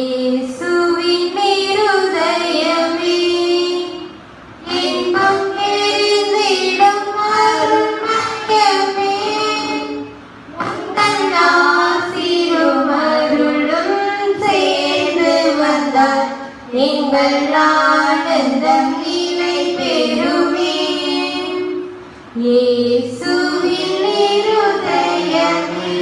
இயேசுவின் இருதயமே இன்பம் நிறைந்திடும் அருள்மயமே, உந்தன் ஆசீரும் அருளும் சேர்ந்து வந்தால் எங்கள் ஆனந்தம் நிலை பெறுமே. இயேசுவின் இருதயமே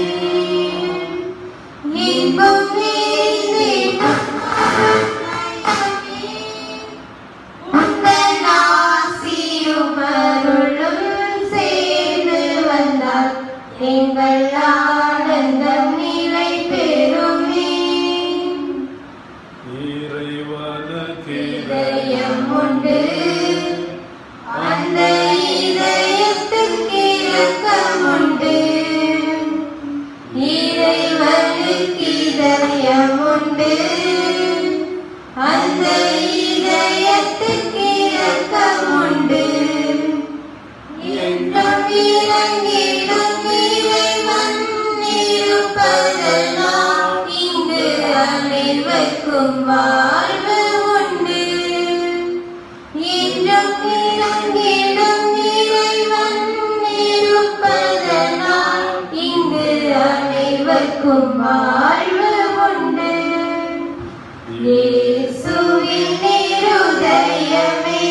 இன்பம் நிறைந்திடும் அருள்மயமே, உந்தன் ஆசீரும் அருளும் சேர்ந்து வந்தால் எங்கள் ஆனந்தம் நிலை பெறுமே. இறைவனுக்கு இதயம் உண்டு, அந்த இதயத்துக்கு இரக்கம் உண்டு. இறைவனுக்கு இதயம் உண்டு, அந்த இதயத்துக்கு இரக்கம் உண்டு. என்றும் இறங்கிடும் இறைவன் இருப்பதனால் இங்கு அனைவருக்கும் வாழ்வு உண்டு. என்றும் இறங்கிடும் இறைவன் இருப்பதனால் இங்கு அனைவருக்கும் வாழ்வு உண்டு. இயேசுவின் இருதயமே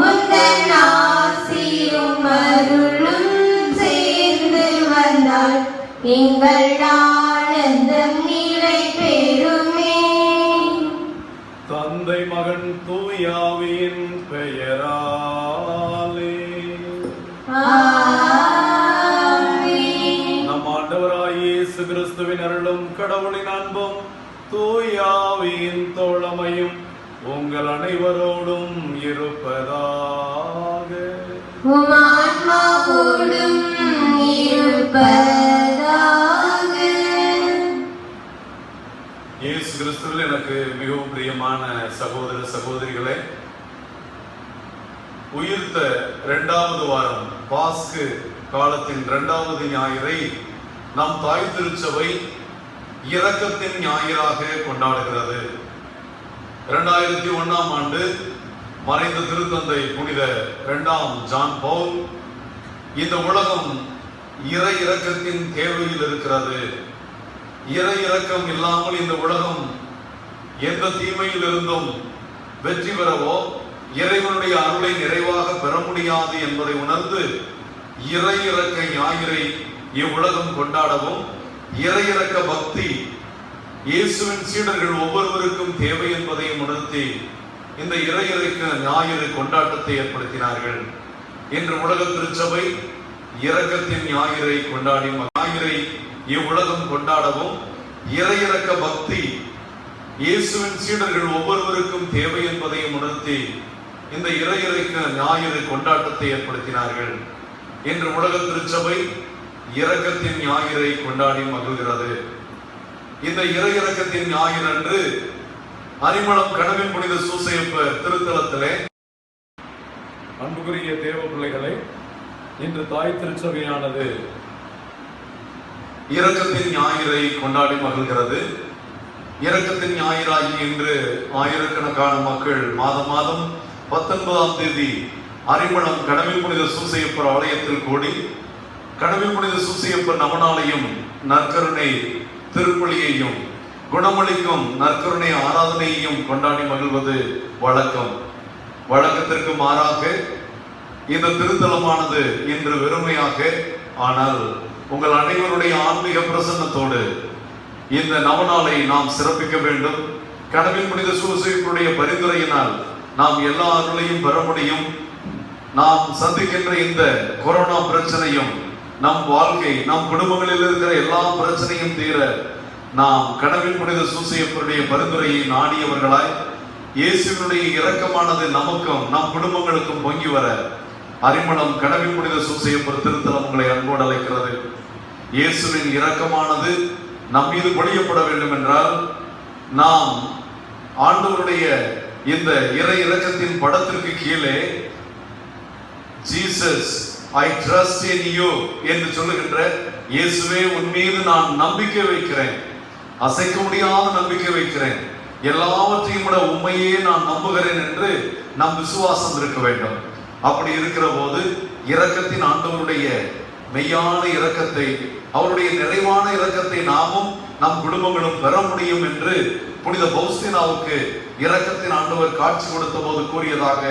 உந்தன் ஆசீரும் அருளும் சேர்ந்து வந்தால் எங்கள் ஆனந்தம் நிலை பெறுமே. தந்தை மகன் தூயாவின் பெயராலே ஆமென். நம் ஆண்டவராய் இயேசு கிறிஸ்துவின் அருளும் கடவுளின் அன்பும் தூயாவின் தோழமையும் உங்கள் அனைவரோடும் இருப்பதாக. உம் ஆன்மாவோடும் இருப்பதாக. இயேசு கிறிஸ்துவில் எனக்கு மிகவும் பிரியமான சகோதர சகோதரிகளே, உயிர்த்த 2வது வாரம் பாஸ்கு காலத்தின் 2வது ஞாயிறை நம் தாய் திருச்சபை இரக்கத்தின் ஞாயிறாக கொண்டாடுகிறது. 2001ஆம் ஆண்டு மறைந்த திருத்தந்தை புனித 2ஆம் ஜான் பவுல் இந்த உலகம் இறை இரக்கத்தின் தேவையில் இருக்கிறது, இறை இரக்கம் இல்லாமல் இந்த உலகம் எந்த தீமையில் இருந்தும் வெற்றி பெறவோ இறைவனுடைய அருளை நிறைவாக பெற முடியாது என்பதை உணர்ந்து இறை இரக்க ஞாயிறை இவ்வுலகம் கொண்டாடவும், இறை இரக்க பக்தி இயேசுவின் சீடர்கள் ஒவ்வொருவருக்கும் தேவை என்பதையும் உணர்த்தி இந்த இறை இரக்க ஞாயிறு கொண்டாட்டத்தை ஏற்படுத்தினார்கள். இன்று உலக திருச்சபை இரக்கத்தின் ஞாயிறை கொண்டாடி ஞாயிறை இவ்வுலகம் கொண்டாடவும், இறை இரக்க பக்தி இயேசுவின் சீடர்கள் ஒவ்வொருவருக்கும் தேவை என்பதையும் உணர்த்தி இந்த இறை இரக்க ஞாயிறு கொண்டாட்டத்தை ஏற்படுத்தினார்கள். இன்று உலக திருச்சபை இரக்கத்தின் ஞாயிறை கொண்டாடி மகிழ்கிறது. இந்த இறை இரக்கத்தின் ஞாயிறு அன்று அரிமளம் கனவின் புனித சூசையப்பர் திருத்தலத்திலே, அன்புக்குரிய தேவ பிள்ளைகளை, இன்று தாய் திருச்சபையானது இரக்கத்தின் ஞாயிறை கொண்டாடி மகிழ்கிறது. இரக்கத்தின் ஞாயிறாகி இன்று ஆயிரக்கணக்கான மக்கள் மாதம் 19ஆம் தேதி அரிமளம் கனவில் புனித சூசையப்பர் ஆலயத்தில் கூடி கனவில் புனித சூசையப்பர் நவநாளையும் நற்கருணை திருப்பலியையும் குணமளிக்கும் நற்கருணை ஆராதனையையும் கொண்டாடி மகிழ்வது வழக்கம். வழக்கத்திற்கு மாறாக இந்த திருத்தலமானது இன்று வெறுமையாக, ஆனால் உங்கள் அனைவருடைய ஆன்மீக பிரசன்னத்தோடு இந்த நவநாளை நாம் சிறப்பிக்க வேண்டும். கனவில் புனித சூசையப்பருடைய பரிந்துரையினால் நாம் எல்லா அருளையும் பெற முடியும். நாம் சந்திக்கின்ற இந்த கொரோனா பிரச்சனையும், நம் வாழ்க்கை, நம் குடும்பங்களில் இருக்கிற எல்லா பிரச்சனையும் தீர நாம் கனவில் புனித சூசையப்பருடைய பரிந்துரையை நாடியவர்களாய் இயேசுவினுடைய இரக்கமானது நமக்கும் நம் குடும்பங்களுக்கும் பொங்கி வர அரிமளம் கனவில் புனித சூசையப்பர் திருத்தலம் உங்களை அன்போடு அழைக்கிறது. இயேசுவின் இரக்கமானது நம் மீது பொழியப்பட வேண்டும் என்றால் நாம் ஆண்டவருடைய இந்த இறை இரக்கத்தின் படத்திற்கு கீழே Jesus I trust in you என்று சொல்லுகின்ற இயேசுவே உன் மீது நான் நம்பிக்கை வைக்கிறேன், அசைக்க முடியாத நம்பிக்கை வைக்கிறேன், எல்லாவற்றையும் விட உண்மையே நான் நம்புகிறேன் என்று நம் விசுவாசம் இருக்க வேண்டும். அப்படி இருக்கிற போது இரக்கத்தின் ஆண்டவருடைய மெய்யான இரக்கத்தை, அவருடைய நிறைவான இரக்கத்தை நாமும் நம் குடும்பங்களும் பெற முடியும் என்று புனித பௌஸ்தினாவுக்கு இரக்கத்தின் ஆண்டவர் காட்சி கொடுத்த போது கூறியதாக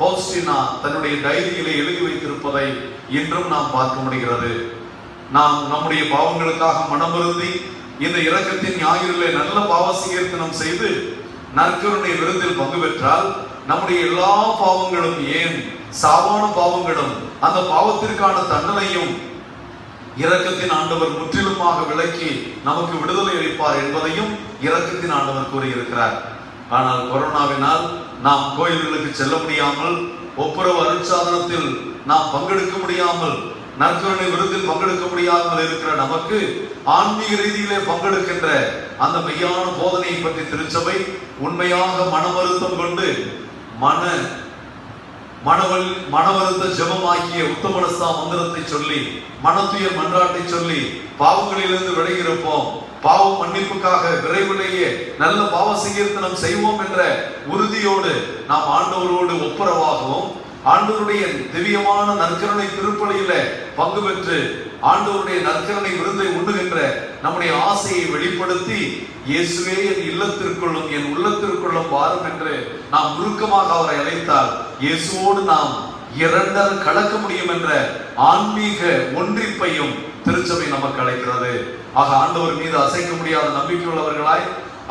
பௌஸ்தினா தன்னுடைய டைரியிலே எழுதி வைத்திருப்பதை இன்றும் நாம் பார்க்க முடிகிறது. நாம் நம்முடைய பாவங்களுக்காக மனமருந்தி இந்த இரக்கத்தின் ஞாயிறிலே நல்ல பாவ சீர்திருத்தம் செய்து நற்கருணை விருந்தில் பங்கு பெற்றால் நம்முடைய எல்லா பாவங்களும், ஏன் சாவான பாவங்களும், அந்த பாவத்திற்கான தண்டனையும் இரக்கத்தின் ஆண்டவர் முற்றிலுமாக விலக்கி நமக்கு விடுதலை அளிப்பார் என்பதையும் இரக்கத்தின் ஆண்டவர் கூறியிருக்கிறார். ஆனால் கொரோனாவினால் நாம் கோயில்களுக்கு செல்ல முடியாமல், ஒப்புரவு அருட்சாதனத்தில் நாம் பங்கெடுக்க முடியாமல், நற்கருணை விருந்தில் பங்கெடுக்க முடியாமல் இருக்கிற நமக்கு ஆன்மீக ரீதியிலே பங்கெடுக்கின்ற அந்த மெய்யான போதனையை பற்றி திருச்சபை உண்மையாக மனவருத்தம் கொண்டு மனவருத்த ஜெபமாகிய உத்தமனஸ்தா மந்திரத்தை சொல்லி, மனத்துயர் மன்றாட்டை சொல்லி பாவங்களிலிருந்து விலகியிருப்போம், பாவ மன்னிப்புக்காக விரைவிலேயே நல்ல பாவ சீர்திருத்தம் செய்வோம் என்ற உறுதியோடு நாம் ஆண்டவரோடு ஒப்புரவாகவும், ஆண்டவருடைய திவ்யமான நற்கருணை திருப்பலியில பங்கு பெற்று ஆண்டவருடைய நற்கருணை விருந்தை உண்ணுகின்ற நம்முடைய ஆசையை வெளிப்படுத்தி, இயேசுவே என் இல்லத்திற்குள்ளும் என் உள்ளத்திற்குள்ளும் வாரும் என்று நாம் உருக்கமாக அவரை அழைத்தால் இயேசுவோடு நாம் இரண்டர கலக்க முடியும் என்ற ஆன்மீக ஒன்றிப்பையும் திருச்சபை நமக்கு அழைக்கிறது. ஆக ஆண்டவர் மீது அசைக்க முடியாத நம்பிக்கை உள்ளவர்களாய்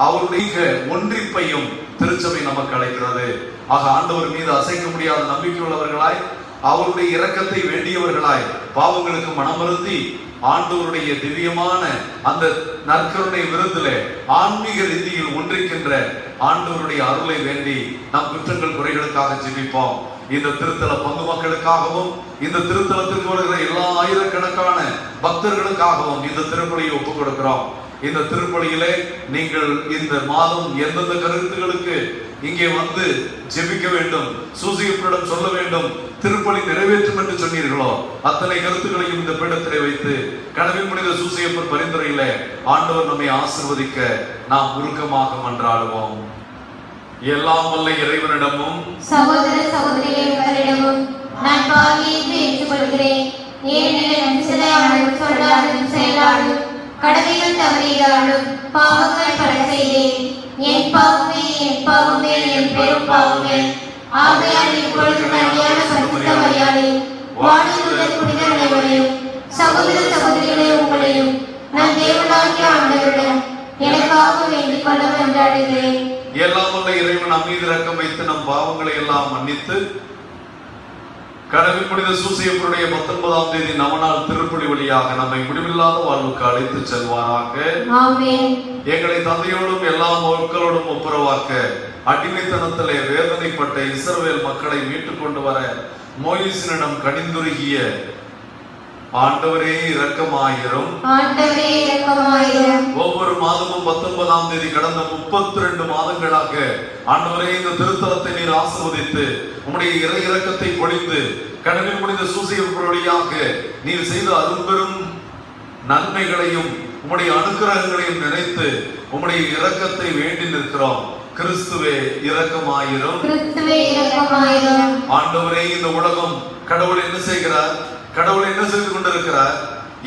அவருடைய ஒன்றிப்பையும் திருச்சபை நமக்கு அழைக்கிறது. ஆக ஆண்டவர் மீது அசைக்க முடியாத நம்பிக்கை உள்ளவர்களாய், அவருடைய இரக்கத்தை வேண்டியவர்களாய், பாவங்களுக்கு மனமருந்தி ஆண்டவருடைய திவ்யமான அந்த நற்கருணை விருந்திலே ஆன்மீக ரீதியில் ஒன்றிக்கின்ற ஆண்டவருடைய அருளை வேண்டி நம் குற்றங்கள் குறைகளுக்காக ஜெபிப்போம். இந்த திருத்தல பங்கு மக்களுக்காகவும், இந்த திருத்தலத்திற்கு வருகிற எல்லா ஆயிரக்கணக்கான பக்தர்களுக்காகவும் இந்த திருப்பலியை ஒப்புக் கொடுக்கிறோம். இந்த திருப்பலியிலே நீங்கள் இந்த மாதம் எந்தெந்த கருத்துகளுக்கு இங்கே வந்து ஜெபிக்க வேண்டும், சூசியப்பரிடம் சொல்ல வேண்டும், திருப்பலி நிறைவேற்றும் என்று சொன்னீர்களோ அத்தனை கருத்துக்களையும் இந்த பீடத்திலே வைத்து கனவின் புனித சூசியப்பர் பரிந்துரையிலே ஆண்டவர் நம்மை ஆசீர்வதிக்க நாம் உருக்கமாக மன்றாடுவோம். எல்லாம் வல்ல இறைவனிடமும் சகோதர சகோதரிகளிடமும் நான் பாவியை ஏற்றுக்கொள்கிறேன். ஏனெனில் சிலையாடும் சொல்லாடும் செயலாடும் கடமைகள் தவறியதாலும் பாவங்கள் பல செய்தேன். என் பாவமே என் பாவமே என் பெரும் பாவமே. ஆகையால் இப்பொழுது நன்மையான பரிசுத்த மரியாதை வானில் புனித அனைவரையும் சகோதர சகோதரிகளே உங்களையும் நான் தேவனாகிய ஆண்டவரிடம் எனக்காக வேண்டிக் கொள்ள மன்றாடுகிறேன். எல்லாம் வல்ல இறைவன் நம் மீது இரக்கம் வைத்து நம் பாவங்களை எல்லாம் மன்னித்து கடவுள் புனித சூசியப்பருடைய 19ஆம் தேதி நவநாள் திருப்பலி வழியாக நம்மை முடிவில்லாத வாழ்வுக்கு அழைத்து செல்வாராக. ஆமென். எங்களை தந்தையோடும் எல்லா மக்களோடும் ஒப்புரவாக்க அடிமைத்தனத்திலே வேதனைப்பட்ட இஸ்ரவேல் மக்களை மீட்டுக் கொண்டு வர மோயிசினிடம் கனிந்துருகிய ஆண்டவரே இரக்கமாயிரும். ஆண்டவரே இரக்கமாயிரும். ஒவ்வொரு மாதமும் 19ஆம் தேதி கடந்த 32 மாதங்களாக ஆண்டவரே இந்த திருத்தலத்தை நீர் ஆசீர்வதித்து உம்முடைய இறை இரக்கத்தை பொழிந்து கடவுள் புனித சூசியப்பர் வழியாக நீர் செய்த அரும்பெரும் நன்மைகளையும் உம்முடைய அனுக்கிரகங்களையும் நினைத்து உம்முடைய இரக்கத்தை வேண்டி நிற்கிறோம். கிறிஸ்துவே இரக்கமாயிரும். கிறிஸ்துவே இரக்கமாயிரும். ஆண்டவரே இந்த உலகம் கடவுள் என்ன செய்கிறார்? கடவுள் என்ன செய்து கொண்டிருக்கிறார்?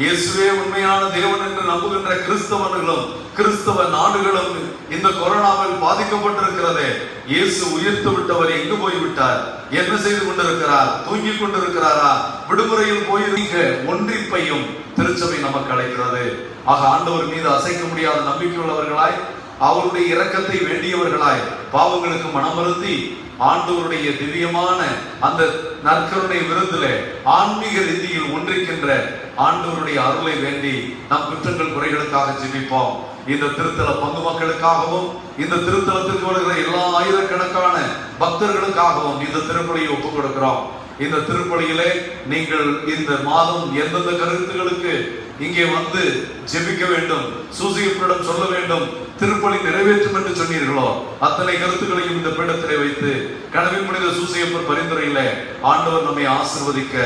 இயேசுவே உண்மையான தேவன் என்று நம்புகின்ற கிறிஸ்தவர்களும் கிறிஸ்தவ நாடுகளும் இந்த கொரோனாவில் பாதிக்கப்பட்டிருக்கிறதே. இயேசு உயிர்த்து விட்டவர் எங்கு போய்விட்டார்? என்ன செய்து கொண்டிருக்கிறார்? தூங்கிக் கொண்டிருக்கிறாரா? விடுமுறையில் போயிருக்க ஒன்றிப்பையும் திருச்சபை நமக்கு அழைக்கிறது. ஆக ஆண்டவர் மீது அசைக்க முடியாத நம்பிக்கை உள்ளவர்களாய், அவருடைய இரக்கத்தை வேண்டியவர்களாய், பாவங்களுக்கு மனமருந்தி ஆண்டவருடைய திவ்யமான அந்த நற்கருணை விருந்திலே ஆன்மீக ரீதியில் ஒன்றிக்கின்ற ஆண்டவருடைய அருளை வேண்டி நம் குற்றங்கள் குறைகளுக்காக ஜெபிப்போம். இந்த திருத்தல பங்கு மக்களுக்காகவும் இந்த திருத்தலத்திற்கு வருகிற எல்லா ஆயிரக்கணக்கான பக்தர்களுக்காகவும் இந்த திருப்பலியை ஒப்புக் கொடுக்கிறோம். இந்த திருப்பலியிலே நீங்கள் இந்த மாதம் எந்தெந்த கருத்துகளுக்கு இங்கே வந்து ஜெபிக்க வேண்டும், சூசியப்பரிடம் சொல்ல வேண்டும், திருப்பலி நிறைவேற்றும் என்று சொன்னீர்களோ அத்தனை கருத்துக்களையும் இந்த பீடத்திலே வைத்து கடவுள் புனித சூசியப்பர் பரிந்துரையிலே ஆண்டவர் நம்மை ஆசீர்வதிக்க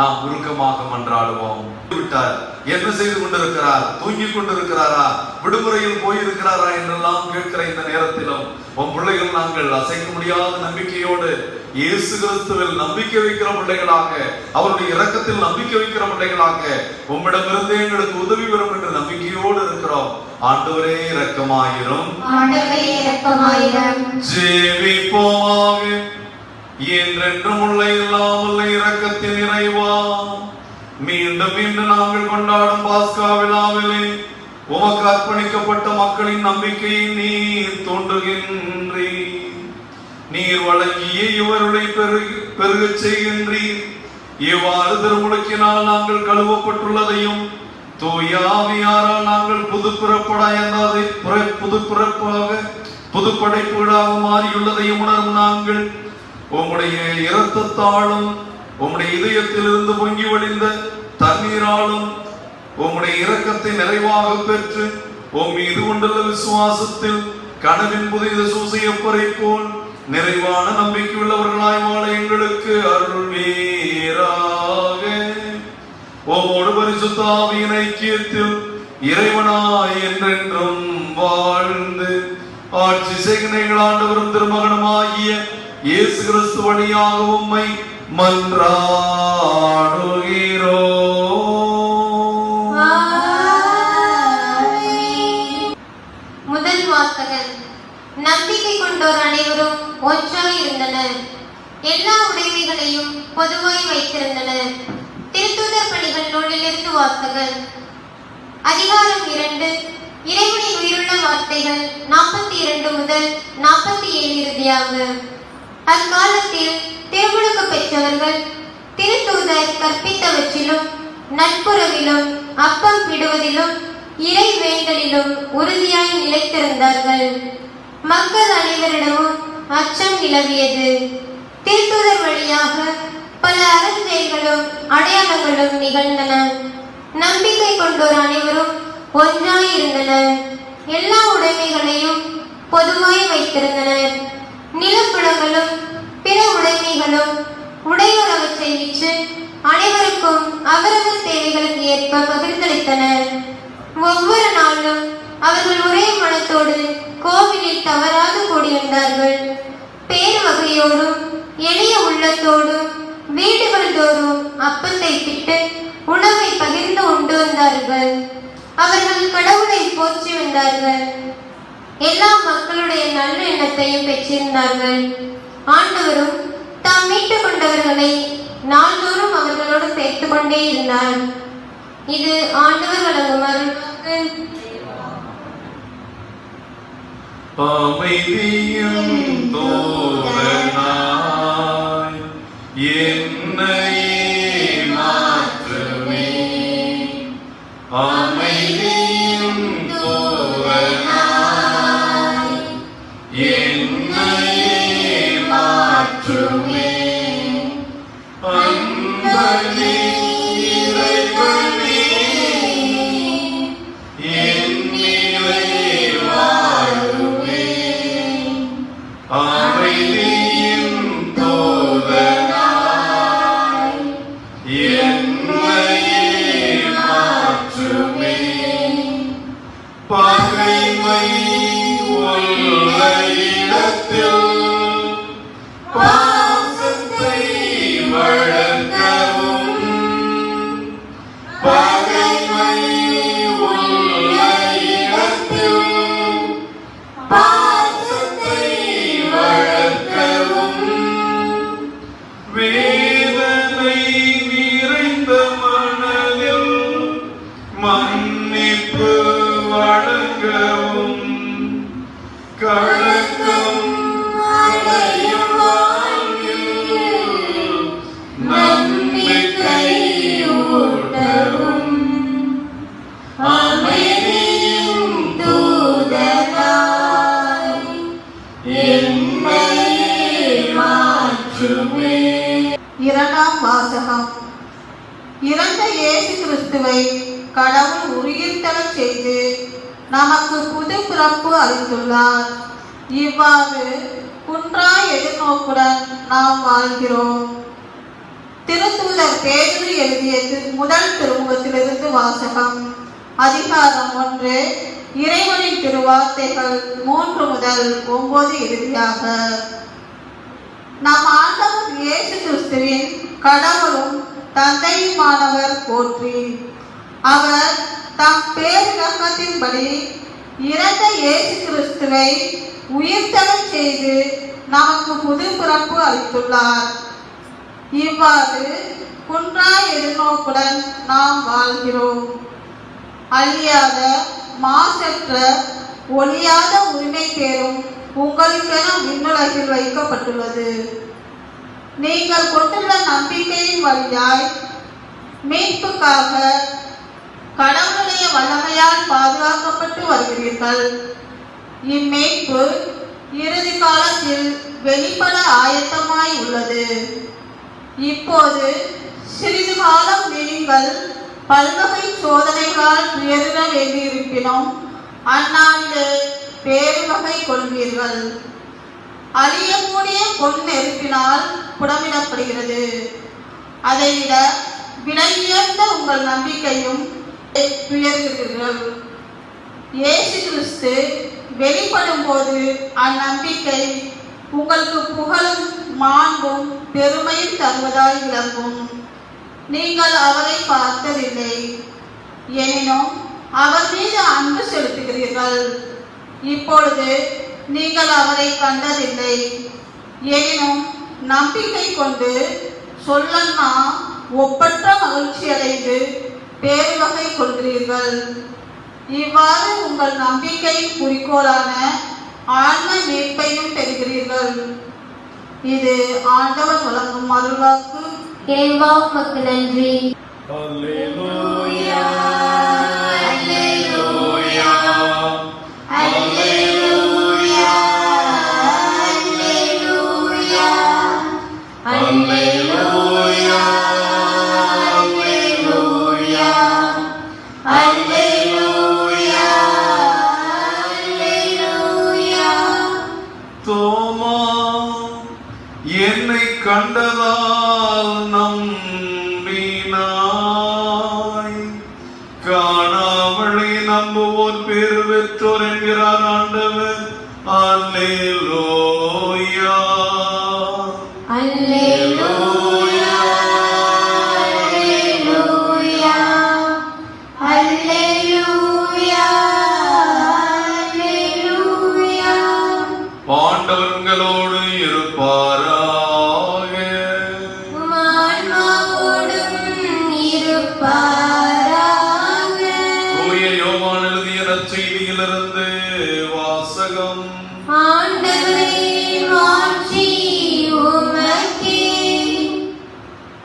நாம் உருக்கமாக மன்றாடுவோம். விட்டார், என்ன செய்து கொண்டிருக்கிறார்? தூங்கிக் கொண்டிருக்கிறாரா? விடுமுறையில் போய் மாட்டாரா என்றெல்லாம் கேட்கிற இந்த நேரத்திலும் உன் பிள்ளைகள் நாங்கள் அசைக்க முடியாத நம்பிக்கையோடு இயேசு கிறிஸ்துவில் நம்பிக்கை வைக்கிற பிள்ளைகளாக, அவருடைய இரக்கத்தில் நம்பிக்கை வைக்கிற பிள்ளைகளாக உம்மிடமிருந்து எங்களுக்கு உதவி வரும் என்ற நம்பிக்கையோடு இருக்கிறோம். ஆண்டவரே இரக்கமாயிரும், ஆண்டவரே இரக்கமாயிரும். ஜெபிப்போமாக. என்றென்றும் உள்ள எல்லாம் உள்ள இரக்கத்தின் இறைவா, மீண்டும் மீண்டும் நாங்கள் கொண்டாடும் பாஸ்கா விழாவிலே உமக்கு அர்ப்பணிக்கப்பட்ட மக்களின் நம்பிக்கையை நீர் தூண்டுகின்றீர். நீர் வழங்கிய இவருடைய பெருகச் செய்கின்றீர். இவ்வாறு திருமுழுக்கினால் நாங்கள் கழுவப்பட்டுள்ளதையும் தூய ஆவியாரால் நாங்கள் புதுப்படைப்புகளாக மாறியுள்ளதையும் உணரும் நாங்கள் உம்முடைய இரத்தத்தாலும் உம்முடைய இதயத்திலிருந்து பொங்கி வழிந்த தண்ணீராலும் உம்முடைய இரக்கத்தை நிறைவாக பெற்று உம் மீது கொண்டுள்ள விசுவாசத்தில் கனவின் புதிய சூசையப்பரை போல் நிறைவான நம்பிக்கை உள்ளவர்களாய் வாழ எங்களுக்கு அருள்வீராக. உம்மோடு பரிசுத்த ஆவியின் ஐக்கியத்தில் இறைவனாய் என்றென்றும் வாழ்ந்து ஆட்சி செய்கிற ஆண்டவரும் திருமகனுமாகிய இயேசு கிறிஸ்து வழியாக உம்மை மன்றாடுகிறோம். முதல் வாசகம். நம்பிக்கை கொண்டோர் அனைவரும் ஒன்றாய் இருந்தனர், எல்லா உடைமைகளையும் பொதுவாய் வைத்திருந்தனர். திருத்தூதர் பணிகள் நூலிலிருந்து வாசகம். அதிகாரம் 2. இறைவனின் உயிருள்ள வார்த்தைகள் 42 முதல் 47 இறுதியாக. அக்காலத்தில் திருமுழுக்கு பெற்றவர்கள் திருத்தூதர் கற்பித்தவற்றிலும் நட்புறவிலும் அப்பம் பிடுவதிலும் இறை வேண்டலிலும் உறுதியாய் நிலைத்திருந்தார்கள். மக்கள் அனைவரிடமும் அச்சம் நிலவியது. திருத்தூதர் வழியாக பல அருஞ்செயல்களும் அடையாளங்களும் நிகழ்ந்தன. நம்பிக்கை கொண்டோர் அனைவரும் ஒன்றாய் இருந்தனர், எல்லா உடைமைகளையும் பொதுவாய் வைத்திருந்தனர். நிலப்புலங்களும் பிற உடைமைகளும் உடையோர் அவற்றை விற்று அனைவருக்கும் அவரவர் தேவைகளுக்கு ஏற்ப பகிர்ந்தளித்தனர். ஒவ்வொரு நாளும் அவர்கள் ஒரே மனத்தோடு கோவிலில் தவறாது கூடியிருந்தார்கள். பேரு வகையோடும் எளிய உள்ளத்தோடும் வீடுகள் தோறும் அப்பத்தை பிட்டு உணவை பகிர்ந்து உண்டு வந்தார்கள். அவர்கள் கடவுளை போற்றி வந்தார்கள். எல்லா மக்களுடைய நல்ல எண்ணத்தையும் பெற்றிருந்தார்கள். ஆண்டவரும் தாம் மீட்டுக் கொண்டவர்களை நாள்தோறும் அவர்களோடு சேர்த்துக் கொண்டே இருந்தார். இது ஆண்டவர் வழங்கும் அருள்வாக்கு. அமைதியும் தோரணாய் என்னையே மாற்றுமே, அமைதியும் தோரணாய் என்னையே மாற்றுமே, அன்பனே இறைவனே என்னிலே வாழுமே, அமைதியும் தோரணாய் என்னையே மாற்றுமே, பகைமை உள்ள இடத்தில் பாசத்தை வளர்க்கவும், பகைமை உள்ள இடத்தில் பாசத்தை வளர்க்கவும், வேதனை நிறைந்த மனதில் மன்னிப்பு வழங்கவும், கலக்கம் அடையும் வாழ்வில் நம்பிக்கை ஊட்டவும், அமைதியும் தூதனாய் என்னையே மாற்றுமே. இரண்டாம் வாசகம். இறந்த இயேசு கிறிஸ்துவை கடவுள் உயிர்த்தெழச் செய்து நமக்கு புது பிறப்பு அளித்துள்ளார். இவ்வாறு குன்றா எதிர்நோக்குடன் நாம் வாழ்கிறோம். திருத்தூதர் பேதுரு எழுதிய முதல் திருமுகத்திலிருந்து வாசகம். அதிகாரம் 1, இறைவனின் திருவார்த்தைகள் 3 முதல் 9 இறுதியாக. நம் ஆண்டவர் இயேசு கிறிஸ்துவின் கடவுளும் தந்தையுமானவர் போற்றி. அவர் தம் பேரிரக்கத்தின்படி இறந்த இயேசு கிறிஸ்துவை உயிர்த்தெழச் செய்து நமக்கு புது பிறப்பு அளித்துள்ளார். இவ்வாறு குன்றா எதிர்நோக்குடன் நாம் வாழ்கிறோம். அழியாத மாசற்ற ஒழியாத உரிமை பேரும் உங்களுக்கென விண்ணுலகில் வைக்கப்பட்டுள்ளது. நீங்கள் கொண்டுள்ள நம்பிக்கையின் வழியாய் மீட்புக்காக கடவுளுடைய வல்லமையால் பாதுகாக்கப்பட்டு வருகிறீர்கள். இம்மீட்பு இறுதி காலத்தில் வெளிப்பட ஆயத்தமாய் உள்ளது. இப்போது சிறிது காலம் நீங்கள் பல்வகை சோதனைகளால் துயர வேண்டியிருப்பினும் அந்நாளிலே பேருவகை கொள்வீர்கள். அழியக்கூடிய பொன் நெருப்பினால் புடமிடப்படுகிறது. அதைவிட விலையுயர்ந்த உங்கள் நம்பிக்கையும் துயர்கிறீர்கள். இயேசு கிறிஸ்து வெளிப்படும் போது அந்நம்பிக்கை உங்களுக்கு புகழும் மாண்பும் பெருமையும் தருவதாய் விளங்கும். நீங்கள் அவரை பார்த்ததில்லை, எனினும் அவர் மீது அன்பு செலுத்துகிறீர்கள். இப்பொழுது நீங்கள் அவரை கண்டதில்லை, எனினும் நம்பிக்கை கொண்டு சொல்லன்னா ஒப்பற்ற மகிழ்ச்சி அடைந்து பேருவகை கொள்கிறீர்கள். இவ்வாறு உங்கள் நம்பிக்கையின் குறிக்கோளான ஆன்ம மீட்பையும் பெறுகிறீர்கள். இது ஆண்டவர் வழங்கும் அருள்வாக்கு. இறைவா உமக்கு நன்றி. அல்லேலூயா, அல்லேலூயா, அல்லேலூயா, அல்லேலூயா, அல்லேலூயா, அல்லேலூயா, அல்லேலூயா, அல்லேலூயா. தோமா என்னை கண்டதால் நம்பினாய், காணாமலை நம்புவோர் பேறு பெற்றோர் என்கிறார் ஆண்டவர். அல்லேலூயா, அல்லேலூயா, அல்லேலூயா, அல்லேலூயா, அல்லேலூயா. ஆண்டவர் உங்களோடு இருப்பாராக. உம் ஆன்மாவோடும் இருப்பாராக. தூய யோவான் எழுதிய நற்செய்தியிலிருந்து வாசகம். ஆண்டவரே, மாட்சி உமக்கே.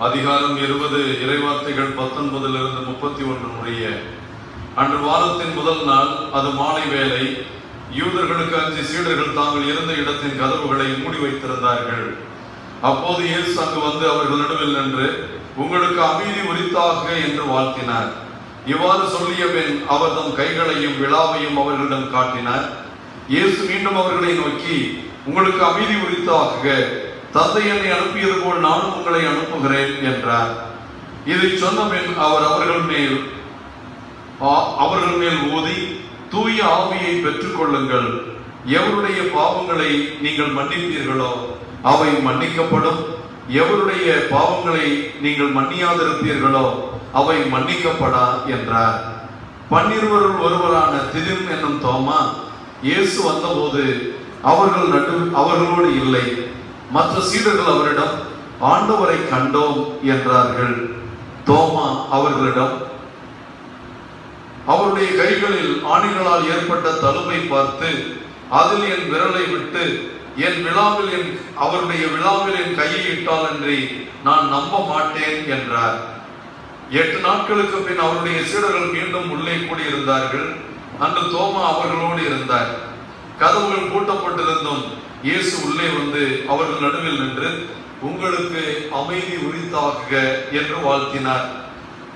அதிகாரம் 20, இறைவார்த்தைகள் 19 - 31 முடிய. அன்று வாரத்தின் முதல் நாள், அது மாலை வேளை. யூதர்களுக்கு அஞ்சி சீடர்கள் தாங்கள் இருந்த இடத்தின் கதவுகளை மூடி வைத்திருந்தார்கள். அப்போது இயேசு அங்கு வந்து அவர்கள் நடுவில் நின்று, உங்களுக்கு அமைதி உரித்தாக என்று வாழ்த்தினார். இவ்வாறு சொல்லிய பின் அவர் தம் கைகளையும் விழாவையும் அவர்களிடம் காட்டினார். இயேசு மீண்டும் அவர்களை நோக்கி, உங்களுக்கு அமைதி உரித்தாக, தந்தை என்னை அனுப்பியது போல் நானும் உங்களை அனுப்புகிறேன் என்றார். இதை சொன்ன பின் அவர் அவர்கள் மேல் ஊதி, தூய ஆவியை பெற்றுக் கொள்ளுங்கள். எவருடைய பாவங்களை நீங்கள் மன்னிப்பீர்களோ அவை மன்னிக்கப்படும், எவருடைய பாவங்களை நீங்கள் மன்னியாதிருப்பீர்களோ அவை மன்னிக்கப்படா என்றார். 12 ஒருவரான திதிம் என்னும் தோமா இயேசு வந்தபோது அவர்களோடு இல்லை. மற்ற சீடர்கள் அவரிடம், ஆண்டவரை கண்டோம் என்றார்கள். தோமா அவர்களிடம், அவருடைய கைகளில் ஆணிகளால் ஏற்பட்ட தழும்பை பார்த்து, அதில் என் விரலை விட்டு அவருடைய விழாவில் என் கையை இட்டால் அன்றி நான் நம்ப மாட்டேன் என்றார். 8 நாட்களுக்கு பின் அவருடைய சீடர்கள் மீண்டும் உள்ளே கூடியிருந்தார்கள். அன்று தோமா அவர்களோடு இருந்தார். கதவுகள் பூட்டப்பட்டிருந்தும் இயேசு உள்ளே வந்து அவர்கள் நடுவில் நின்று, உங்களுக்கு அமைதி உரித்தாக என்று வாழ்த்தினார்.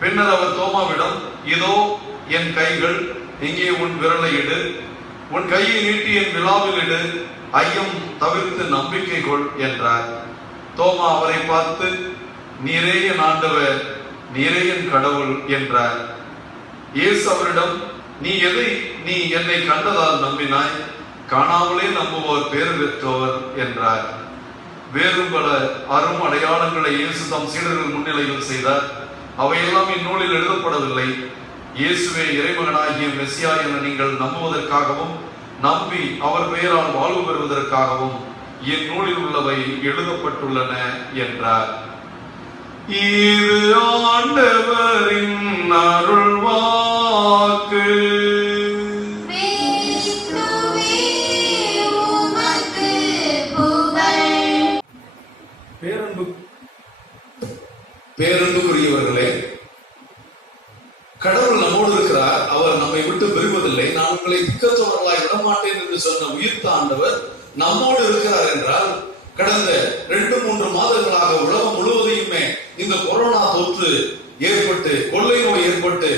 பின்னர் அவர் தோமாவிடம், இதோ என் கைகள், இங்கே உன் விரலை இடு, உன் கையை நீட்டி என் விழாவில் இடு, ஐயம் தவிர்த்து நம்பிக்கை கொள் என்றார். தோமா அவரை பார்த்து, நீரே என் ஆண்டவர், நீரே என் கடவுள் என்றார். இயேசு அவரிடம், நீ என்னை கண்டதால் நம்பினாய், காணாமலே நம்புவோர் பேறு பெற்றோர் என்றார். வேறும் பல அரும் அடையாளங்களை இயேசு தம் சீடர்கள் முன்னிலையில் செய்தார். அவையெல்லாம் இந்நூலில் எழுதப்படவில்லை. இயேசுவே இறைமகனாகிய மெசியா என நீங்கள் நம்புவதற்காகவும் நம்பி அவர் பெயரால் வாழ்வு பெறுவதற்காகவும் இந்நூலில் உள்ளவை எழுதப்பட்டுள்ளன என்றார். இது ஆண்டவரின் அருள்வாக்கு. பேரன்புக்குரியவர்களே, கடவுள் நம்மோடு இருக்கிறார். அவர் நம்மை விட்டு பெறுவதில்லை. நான் உங்களை திக்கற்றவர்களாய் விடமாட்டேன் என்று சொன்ன உயிர்த்த ஆண்டவர் நம்மோடு இருக்கிறார் என்றால், கடந்த 2-3 மாதங்களாக உலகம் முழுவதையுமே இந்த கொரோனா தொற்று ஏற்பட்டு, கொள்ளை நோய் ஏற்பட்டு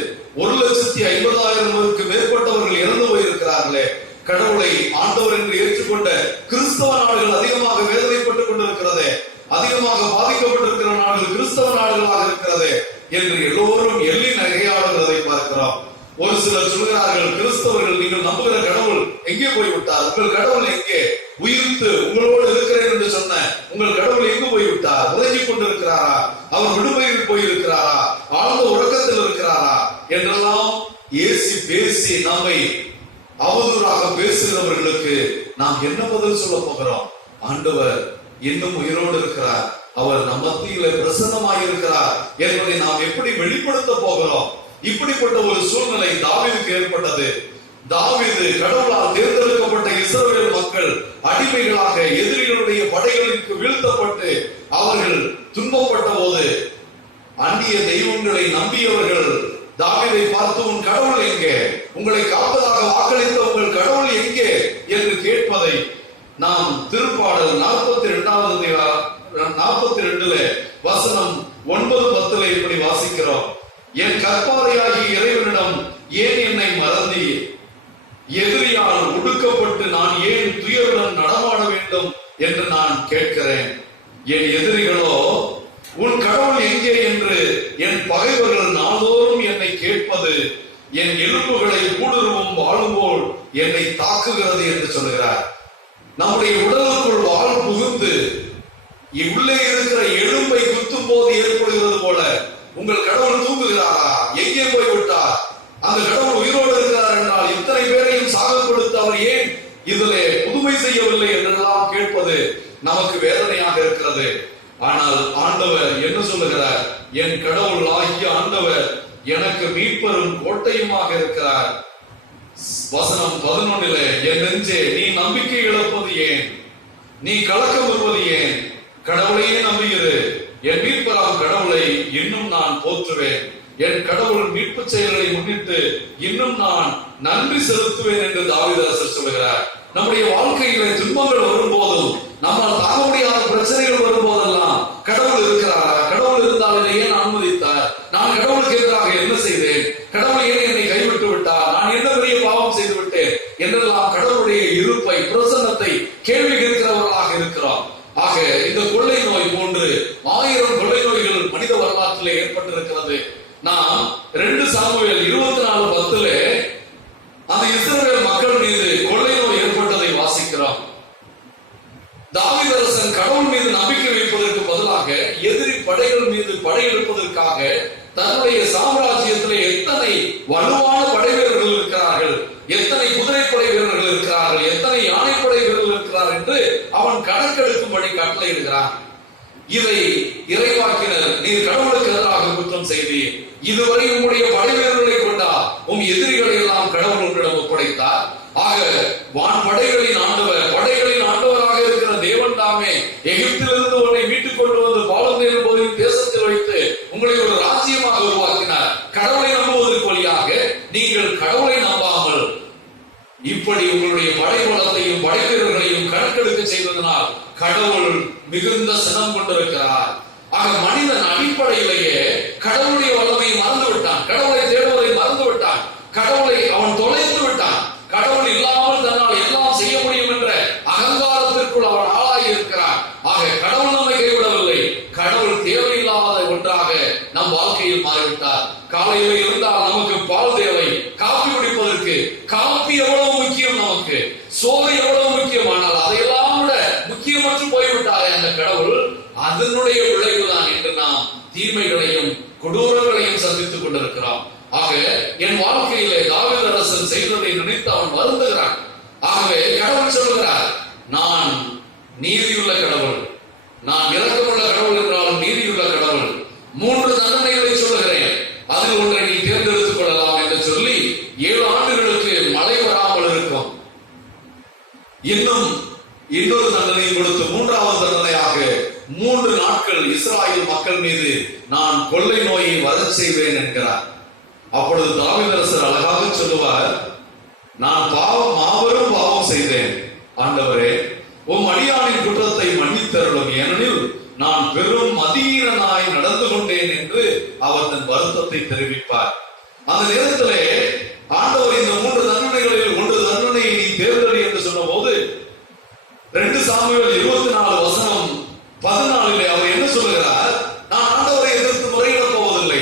1,50,000 மேற்பட்டவர்கள் இறந்து போயிருக்கிறார்களே, கடவுளை ஆண்டவர் என்று ஏற்றுக்கொண்ட கிறிஸ்தவ நாடுகள் அதிகமாக வேதனைப்பட்டுக் கொண்டிருக்கிறதே, அதிகமாக பாதிக்கப்பட்டிருக்கிற நாடுகள் கிறிஸ்தவ நாடுகளாக இருக்கிறது என்று எல்லோரும் எள்ளி நகையாடுகிறதை பார்க்கிறோம். ஒரு சிலர் சொல்கிறார்கள், கிறிஸ்தவர்கள் நீங்கள் நம்புகிற கடவுள் எங்கே போய்விட்டார்? உங்கள் கடவுள் எங்கே? உயிர்த்து உங்களோடு இருக்கிறேன் என்று சொன்ன உங்கள் கடவுள் எங்கு போய்விட்டார்? உறங்கிக் கொண்டிருக்கிறாரா? அவர் விடுமுறையில் போயிருக்கிறாரா? ஆழ்ந்த உறக்கத்தில் இருக்கிறாரா? என்றெல்லாம் பேசி நம்மை அவதூறாக பேசுகிறவர்களுக்கு நாம் என்ன பதில் சொல்ல போகிறோம்? ஆண்டவர் இன்னும் உயிரோடு இருக்கிறார், அவர் நம் மத்தியிலே பிரசன்னமாய் இருக்கிறார் என்பதை நாம் எப்படி வெளிப்படுத்த போகிறோம்? இப்படிப்பட்ட ஒரு சூழ்நிலை தாவீதுக்கு ஏற்பட்டது. தாவீது கடவுளால் தேர்ந்தெடுக்கப்பட்ட இஸ்ரவேல் மக்கள் அடிமைகளாக எதிரிகளுடைய படைகளுக்கு வீழ்த்தப்பட்டு அவர்கள் துன்பப்பட்ட போது அந்நிய தெய்வங்களை நம்பியவர்கள் தாவீதை பார்த்து, உன் கடவுள் எங்கே? உங்களை காப்பதாக வாக்களித்த உங்கள் கடவுள் எங்கே என்று கேட்பதை நாம் திருப்பாடல் 42 வசனம் 9-10 இப்படி வாசிக்கிறோம். என் கற்பாரையாகிய இறைவனிடம் ஏன் என்னை மறந்தீர்? எதிரியால் ஒடுக்கப்பட்டு நான் ஏன் துயருடன் நடமாட வேண்டும் என்று நான் கேட்கிறேன். என் எதிரிகளோ உன் கடவுள் எங்கே என்று என் பகைவர்கள் நாள்தோறும் என்னை கேட்பது என் எலும்புகளை ஊடுருவும் வாழும் போல் என்னை தாக்குகிறது என்று சொல்கிறார். நம்முடைய உடலுக்குள் வாழ் புகுந்து உள்ளே இருக்கிற எலும்பை குத்தும் போது ஏற்படுகிறது போல உங்கள் கடவுள் தூங்குகிறாரா? எங்கே போய்விட்டார்? அந்த கடவுள் உயிரோடு இருக்கிறார் என்றால் இத்தனை பேரையும் சாக கொடுத்து அவர் ஏன் இதிலே புதுமை செய்யவில்லை என்றெல்லாம் கேட்பது நமக்கு வேதனையாக இருக்கிறது. ஆனால் ஆண்டவர் என்ன சொல்லுகிறார்? என் கடவுள் ஆகிய ஆண்டவர் எனக்கு மீட்பரும் கோட்டையுமாக இருக்கிறார். வசனம் 11 என் நெஞ்சே நீ நம்பிக்கை இழப்பது ஏன்? நீ கலக்கம் வருவது ஏன்? கடவுளையே நம்புகிறது. என் மீட்பராம் கடவுளை இன்னும் நான் போற்றுவேன். என் கடவுள் மீட்பு செயல்களை முன்னிட்டு இன்னும் நான் நன்றி செலுத்துவேன் என்று தாவீது சொல்கிறார். நம்முடைய வாழ்க்கையில துன்பங்கள் வரும்போதும், நம்மால் தாங்க முடியாத பிரச்சனைகள் வரும்போதெல்லாம் கடவுள் இருக்கிறாரா? கடவுள் இருந்தால் இதை ஏன் அனுமதித்தார்? நான் கடவுளுக்கு எதிராக என்ன செய்தேன்? கடவுள் ஏன் என்னை கைவிட்டு விட்டார்? நான் என்ன பெரிய பாவம் செய்து விட்டேன் என்றெல்லாம் கடவுளுடைய இருப்பை, பிரசன்னத்தை கேள்வி கேட்கிறவர்களாக இருக்கிறோம். ஆக இந்த கொள்ளை நோய் போன்று 1000 கொள்ளை நோய்கள் மனித வரலாற்றிலே ஏற்பட்டிருக்கிறது. நாம் 2 சாமுவேல் 24:10 அந்த இஸ்ரவேல் மக்கள் மீது கொள்ளை நோய் ஏற்பட்டதை வாசிக்கிறோம். தாவீது அரசன் கடவுள் மீது நம்பிக்கை வைப்பதற்கு பதிலாக எதிரி படைகள் மீது படையெடுப்பதற்காக தன்னுடைய சாம்ராஜ்யத்திலே எத்தனை வலுவான படை வீரர்கள் இருக்கிறார்கள், எத்தனை குதிரைப்படை வீரர்கள் இருக்கிறார்கள், எத்தனை யானைப்படை வீரர்கள் இருக்கிறார் என்று அவன் கணக்கெடுக்கும்படி கட்டளையிடுகிறான். இதை இறைவாக்கினர், நீர் கடவுளுக்கு எதிராக குற்றம் செய்தீர், இதுவரை உங்களுடைய படை வீரர்களை கொண்டா உம் எதிரிகளை எல்லாம் கடவுள் உங்களிடம் ஒப்படைத்தார். ஆக வான் படைகளின் ஆண்டவர், படைகளின் ஆண்டவராக இருக்கிற தேவன் தாமே எகிப்திலிருந்து உன்னை மீட்டுக் கொண்டு வந்து பாலந்தேன் போதின் தேசத்தில் வைத்து உங்களை ஒரு ராஜ்யமாக உருவாக்கினார். கடவுளை நம்புவதற்கு வழியாக நீங்கள் கடவுளை நம்பாமல் இப்படி உங்களுடைய படை பலத்தையும் படை வீரர்களையும் கணக்கெடுக்க செய்ததனால் கடவுள் மிகுந்த சினம் கொண்டிருக்கிறார். ஆக மனிதன் அடிப்படையிலேயே கடவுளுடைய வல்லமையை மறந்து விட்டான், கடவுளை தேடுவதை மறந்து விட்டான், கடவுளை அவன் தொலைத்து விட்டான். கடவுள் இல்லாமல் தன்னால் எல்லாம் செய்ய முடியும் என்ற அகங்காரத்திற்குள் அவன் ஆளாகி இருக்கிறான். ஆக கடவுள் நம்மை கைவிடவில்லை, கடவுள் தேவையில்லாத ஒன்றாக நம் வாழ்க்கையில் மாறிவிட்டார். காலையில் இருந்தால் நமக்கு பால் தேவை, நமக்கு சோறு எவ்வளவு முக்கியமானால் அதையெல்லாம் விட முக்கியமற்று போய்விட்டாரே அந்த கடவுள், அதனுடைய விளைவுதான் என்று நாம் தீமைகளையும் கொடூரங்களையும் சந்தித்துக் கொண்டிருக்கிறோம். ஆக என் வாழ்க்கையிலே தாவீது அரசன் செய்ததை நினைத்து அவன் வருந்துகிறான். ஆகவே கடவுள் சொல்லுகிறார், நான் நீதியுள்ள கடவுள், நான் இரக்கமுள்ள கடவுள் என்றாலும் நீதியுள்ள கடவுள். 3 தண்டனைகளை சொல்லுகிறேன், அதில் ஒன்றை நீ தேர்ந்தெடுத்துக் கொள்ளலாம் என்று சொல்லி 7 ஆண்டுகளுக்கு மழை வராமல் இருக்கும். இன்னும் இன்னொரு தண்டனை கொடுத்து 3வது தண்டனையாக 3 நாட்கள் இஸ்ராயேல் மக்கள் மீது நான் கொள்ளை நோயை வரச் செய்வேன் என்கிறார். அப்பொழுது தாவீது அரசர் அழகாக சொல்லுவார், நான் மாபெரும் பாவம் செய்தேன் ஆண்டவரே, உம் அடியானின் குற்றத்தை மன்னித்தருளும், ஏனெனில் நான் பெரும் மதியீனனாய் நடந்து கொண்டேன் என்று அவர் தன் வருத்தத்தை தெரிவிப்பார். அந்த நேரத்திலே ஆண்டவர் இந்த 3 தண்டனைகளில் 1 தண்டனையை நீ தேர்ந்தெடு என்று சொன்ன போது 2 சாமுவேல் 24:14 அவர் என்ன சொல்லுகிறார், நான் ஆண்டவரை எதிர்த்து முறையிடப் போவதில்லை,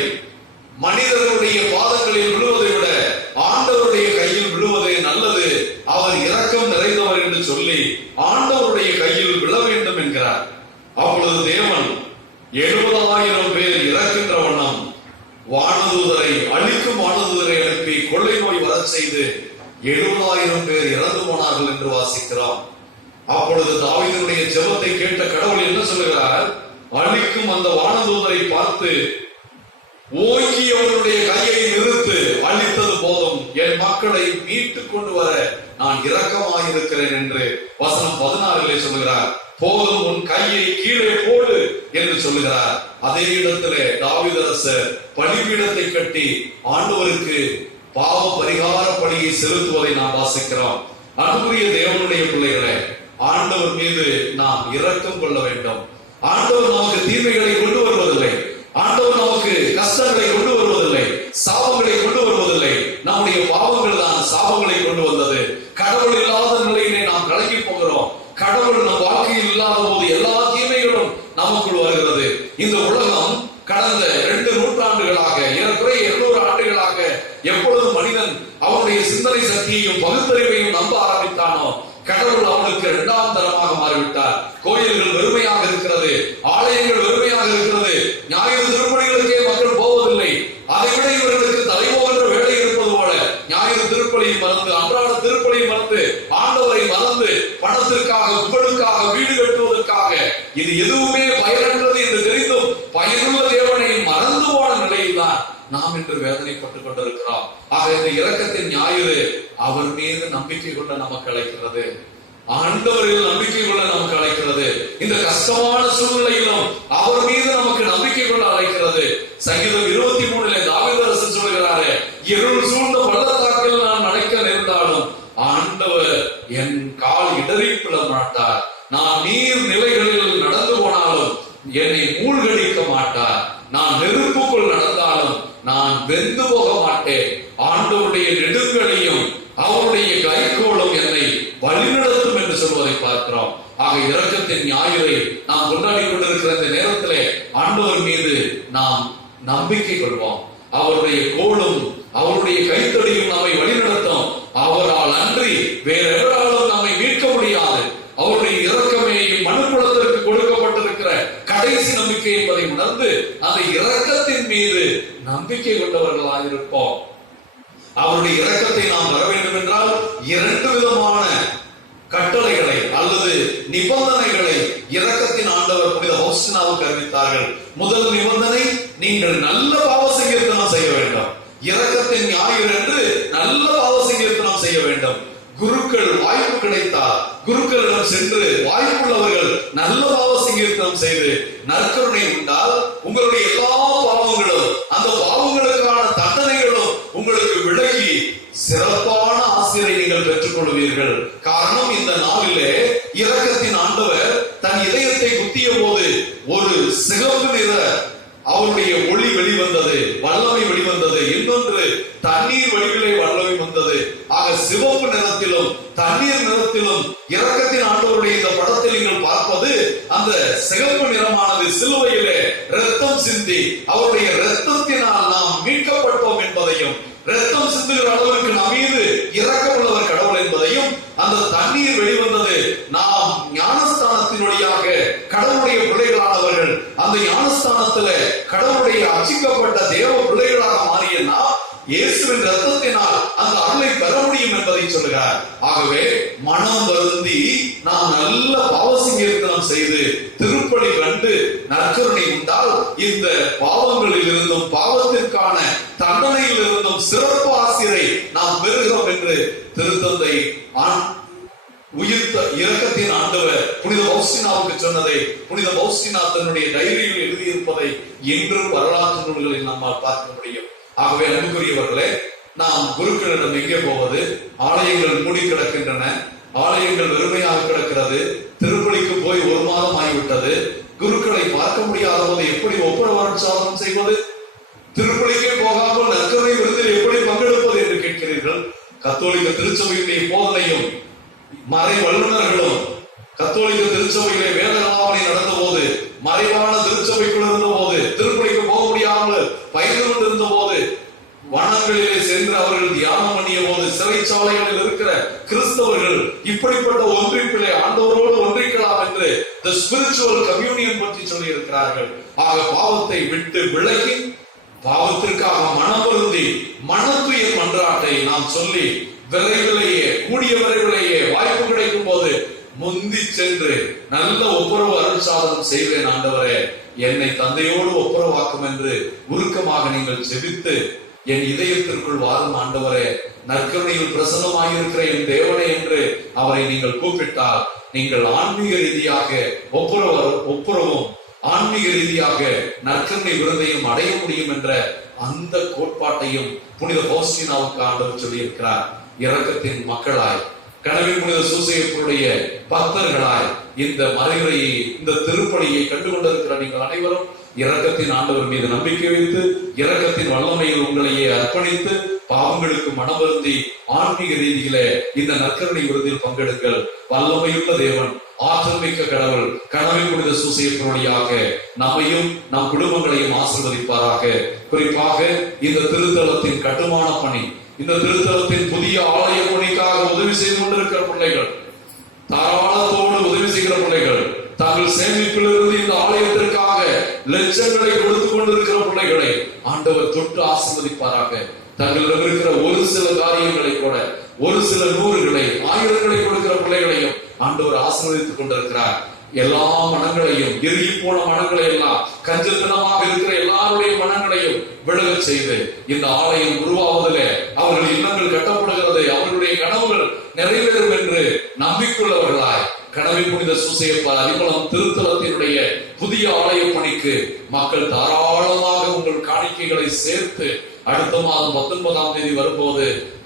மனிதர்களுடைய பாதங்களில் விழுவதை விட ஆண்டவருடைய கையில் விழுவதே நல்லது, அவர் இரக்கம் நிறைந்தவர் என்று சொல்லி ஆண்டவருடைய கையில் விழ வேண்டும் என்கிறார். அப்பொழுது தேவன் 70,000 பேர் இறக்கின்ற வண்ணம் வானதூதரை அழிக்கும் வானதூதரை அனுப்பி கொள்ளை நோய் வரச் செய்து 70,000 பேர் இறந்து போனார்கள் என்று வாசிக்கிறோம். அப்பொழுது தாவீதுடைய ஜெபத்தை கேட்ட கடவுள் என்ன சொல்லுகிறார், அழிக்கும் அந்த வானதூதரை பார்த்து, ஓங்கி அவருடைய கையை நிறுத்து, அழித்தது போதும், என் மக்களை மீட்டுக் கொண்டு வர நான் இரக்கமாயிருக்கிறேன் என்று வசனம் 16 சொல்லுகிறார். போதும், உன் கையை கீழே போடு என்று சொல்லுகிறார். அதே இடத்திலே தாவீது அரசர் பலிபீடத்தை கட்டி ஆண்டவருக்கு பாவ பரிகார பலியை செலுத்துவதை நாம் வாசிக்கிறோம். அன்புக்குரிய தேவனுடைய பிள்ளைகளே, ஆண்டவர் மீது நாம் இரக்கம் கொள்ள வேண்டும். ஆண்டவர் நமக்கு தீமைகளை கொண்டு வருவதில்லை, ஆண்டவர் நமக்கு கஷ்டங்களை கொண்டு வருவதில்லை, சாபங்களை கொண்டு வருவதில்லை. நம்முடைய பாவங்கள் தான் சாபங்களை கொண்டு வந்தது. கடவுள் இல்லாத நிலையிலே நாம் கலங்கி போகிறோம். கடவுள் நம் வாழ்க்கையில் இல்லாத போது எல்லா தீமைகளும் நமக்குள் வருகிறது. இந்த உலகம் கடந்த 2 நூற்றாண்டுகளாக, ஏறக்குறைய 200 ஆண்டுகளாக எப்பொழுது மனிதன் அவனுடைய சிந்தனை சக்தியையும் பகுத்தறிவையும் நம்ப ஆரம்பித்தானோ, கடவுள் அவனுக்கு 2ஆம் தரமாக மாறிவிட்டார். கோயில்கள் வெறுமையாக இருக்கிறது, ஆலயங்கள் வெறுமையாக இருக்கிறது, ஞாயிறு திருப்பலிகளுக்கே மக்கள் போவதில்லை. அதைவிட இவர்களுக்கு தலைவோகின்ற வேலை இருப்பது போல ஞாயிறு திருப்பலியை மறந்து, அன்றாட திருப்பலியை மறந்து, ஆண்டவரை மறந்து, பணத்திற்காக, புகழுக்காக, வீடு கட்டுவதற்காக, இது எதுவுமே பயனற்றது என்று தெரிந்தும் பயனுள்ள தேவனை மறந்து போன நிலையில் தான் நாம் இன்று வேதனைப்பட்டுக் கொண்டிருக்கிறோம். ஆக இந்த இரக்கத்தின் ஞாயிறு அவர் மீது நம்பிக்கை கொள்ள நமக்கு அழைக்கிறது, ஆண்டவரில் நம்பிக்கை கொள்ள நமக்கு அழைக்கிறது. இந்த கஷ்டமான சூழ்நிலையிலும் அவர் மீது நமக்கு நம்பிக்கை கொள்ள அழைக்கிறது. சங்கீதம் 23 தாவீது அரசன் சொல்கிறாரு, இருள் சூழ்ந்த பள்ளத்தாக்கில் நான் நடக்க நேர்ந்தாலும் ஆண்டவர் என் கால் இடறி விட மாட்டார், நான் நீர் நிலைகளில் நடந்து போனாலும் என்னை மூழ்கடிக்க மாட்டார், நான் நெருப்புக்குள் நடந்தாலும் நான் வெந்து போக மாட்டேன், ஆண்டவருடைய நெடுங்களையும் அவருடைய கைகோளும் என்னை வழிநடத்தும் என்று சொல்வதை பார்க்கிறோம். ஆக இரக்கத்தின் ஞாயிறை நாம் கொண்டாடி கொண்டிருக்கிற இந்த நேரத்திலே ஆண்டவர் மீது நாம் நம்பிக்கை கொள்வோம். அவருடைய கோளும் அவருடைய கைத்தடியும் நம்மை வழிநடத்தும். அவரால் அன்றி வேற எவராலும் நம்மை மீட்க முடியாது. அவருடைய இரக்கமே மனுக்குலத்திற்கு கொடுக்கப்பட்டிருக்கிற கடைசி நம்பிக்கை என்பதை உணர்ந்து அந்த இரக்கத்தின் மீது நம்பிக்கை கொண்டவர்களாக இருப்போம். அவருடைய இரக்கத்தை நாம் வர வேண்டும் என்றால் 2 விதமான கட்டளைகளை அல்லது நிபந்தனைகளை இரக்கத்தின் ஆண்டவர் புனித ஹோஸ்டினாவுக்கு அறிவித்தார்கள். முதல் நிபந்தனை, நீங்கள் நல்ல பாவ சங்கீர்த்தனம் செய்ய வேண்டும். இரக்கத்தின் ஞாயிறு என்று நல்ல பாவ சங்கீர்த்தனம் செய்ய வேண்டும். குருக்கள் வாய்ப்பு கிடைத்தால் குருக்களிடம் சென்று வாய்ப்புள்ளவர்கள் நல்ல பாவ சங்கீர்த்தனம் செய்து நற்கருணை உண்டால் உங்களுடைய எல்லா பாவங்களும், அந்த பாவங்களுக்கான தண்டனைகளும் உங்களுக்கு விலகி சிறப்பான ஆசிரியை நீங்கள் பெற்றுக் கொள்வீர்கள். காரணம், இந்த நாளிலே இரக்கத்தின் ஆண்டவர் தன் இதயத்தை குத்திய போது ஒரு சிகப்பு நிற அவருடைய ஒளி வெளிவந்தது, வல்லமை வெளிவந்தது. இன்னொன்று தண்ணீர் வடிவிலே வல்லமை வந்தது. ஆக சிவப்பு நிறத்திலும் தண்ணீர் நிறத்திலும் இரக்கத்தின் ஆண்டவருடைய இந்த படத்தில் நீங்கள் பார்ப்பது அந்த சிவப்பு நிறமானது சிலுவையிலே இரத்தம் சிந்தி அவருடைய இரத்தத்தினால் நாம் மீட்கப்பட்டோம் என்பதையும், இரத்தம் சிந்துகிற அளவிற்கு நம் மீது இரக்கமுள்ளவர் கடவுள் என்பதையும், அந்த ஞானஸ்தானத்துல கடவுளுடைய அர்ச்சிக்கப்பட்ட தேவ பிள்ளைகளாக மாறிய நாம் இயேசுவின் ரத்தத்தினால் அந்த அருளை பெற முடியும் என்பதை சொல்லுகிறார். ஆகவே மனம் வருந்தி நாம் நல்ல பாவசிங்கீர்த்தனம் செய்து திருப்பலி கண்டு நற்கருணை உண்டால் இந்த பாவங்களில் இருந்தும் பாவத்திற்கான தண்டனையில் இருந்தும் சிறப்பு ஆசிரை நாம் பெறுகிறோம் என்று திருத்தந்தை உயிர்த்த இரக்கத்தின் ஆண்டவர் புனித பௌஸ்டினாவுக்கு சொன்னதை புனித பௌஸ்டினா தன்னுடைய டைரியில் எழுதியிருப்பதை இன்றும் வரலாற்று நூல்களில் நம்மால் பார்க்க முடியும். ஆகவே அன்புக்குரியவர்களே, நாம் குருக்களிடம் எங்கே போவது? ஆலயங்கள் மூடி கிடக்கின்றன, ஆலயங்கள் வெறுமையாக கிடக்கிறது, திருப்பலிக்கு போய் 1 மாதம் ஆகிவிட்டது, குருக்களை பார்க்க முடியாத போது எப்படி ஒப்புரவாட்சாதனம் செய்வது? திருப்பலிக்கே போகாமல் நற்கருணை விருந்தில் எப்படி பங்கெடுப்பது என்று கேட்கிறீர்கள். கத்தோலிக்க திருச்சபையுடைய போதனையும் மறை வல்லுநர்களும் கத்தோலிக்க திருச்சபையிலே வேத ஆவணை நடந்த போது, மறைவான திருச்சபைக்குள் இருந்த போது, திருப்பலிக்கு போக முடியாமல் பயந்து கொண்டிருந்த போது, வனங்களிலே சென்று அவர்கள் தியானம் பண்ணிய போது, சிறைச்சாலைகளில் இருக்கிற கிறிஸ்தவர்கள் இப்படிப்பட்ட ஒன்றிப்பிலே ஆண்டவரோடு ஒன்றிக்கலாம் என்று the spiritual communion பற்றி சொல்லி இருக்கிறார்கள். ஆக பாவத்தை விட்டு விலகி பாவத்திற்காக மனம் வருந்தி மனத்துயர் மன்றாட்டை நாம் சொல்லி விரைவிலேயே கூடிய விரைவிலேயே வாய்ப்பு கிடைக்கும் போது முந்தி சென்று நல்ல ஒப்புரவு அருட்சாதனம் செய்வேன் ஆண்டவரே, என்னை தந்தையோடு ஒப்புரவாக்கும் என்று உருக்கமாக நீங்கள் ஜெபித்து என் இதயத்திற்குள் வாரும் ஆண்டவரே, நற்கருணையில் பிரசன்னமாயிருக்கிற என் தேவனே என்று அவரை நீங்கள் கூப்பிட்டால் நீங்கள் ஆன்மீக ரீதியாக ஒப்புரவும் ஆன்மீக ரீதியாக நற்கருணை விருதையும் அடைய முடியும் என்ற அந்த கோட்பாட்டையும் புனித பௌஸ்டினாவுக்கு ஆண்டவர் சொல்லி இருக்கிறார். இரக்கத்தின் மக்களாய், கனவின் புனித சூசையப்பருடைய பக்தர்களாய் இந்த மறைவுரையை, இந்த திருப்பலியை கண்டுகொண்டிருக்கிற நீங்கள் அனைவரும் இரக்கத்தின் ஆண்டவர் மீது நம்பிக்கை வைத்து இரக்கத்தின் வல்லமையில் உங்களையே அர்ப்பணித்து பாவங்களுக்கு மனவருந்தி ஆன்மீக ரீதியில இந்த நற்கருணை விருதில் பங்கெடுங்கள். வல்லமையுள்ள தேவன், ஆற்றல் மிக்க கடவுள் கனவின் புனித சூசையப்பருடையாக நம்மையும் நம் குடும்பங்களையும் ஆசீர்வதிப்பாராக. குறிப்பாக இந்த திருத்தலத்தின் கட்டுமான பணி, இந்த திருத்தலத்தின் புதிய ஆலய பணிக்காக உதவி செய்து கொண்டிருக்கிற பிள்ளைகள், தாராளத்தோடு உதவி செய்கிற பிள்ளைகள், தாங்கள் சேமிப்பிலிருந்து இந்த ஆலயத்திற்காக லட்சங்களை கொடுத்து கொண்டிருக்கிற பிள்ளைகளை ஆண்டவர் தொட்டு ஆசீர்வதிப்பாராக. தங்களிடம் இருக்கிற ஒரு சில காரியங்களை கூட, ஒரு சில 100களை 1000களை கொடுக்கிற பிள்ளைகளையும் ஆண்டவர் ஆசீர்வதித்துக் கொண்டிருக்கிறார். எல்லா மனங்களையும், இறுகி போன மனங்களை எல்லாம், கஞ்சத்தனமாக இருக்கிற எல்லாருடைய மனங்களையும் விலக செய்து இந்த ஆலயம் உருவாவதிலே அவர்கள் இல்லங்கள் கட்டப்படுகிறது, அவர்களுடைய கனவுகள் நிறைவேறும் என்று நம்பிக்கையுள்ளவர்களாய் கனவின் புனித சூசையப்பர் அரிமளம் திருத்தலத்தினுடைய புதிய ஆலய பணிக்கு மக்கள் தாராளமாக உங்கள் காணிக்கைகளை சேர்த்து அடுத்த மாதம் 19ஆம் தேதி வரும்போது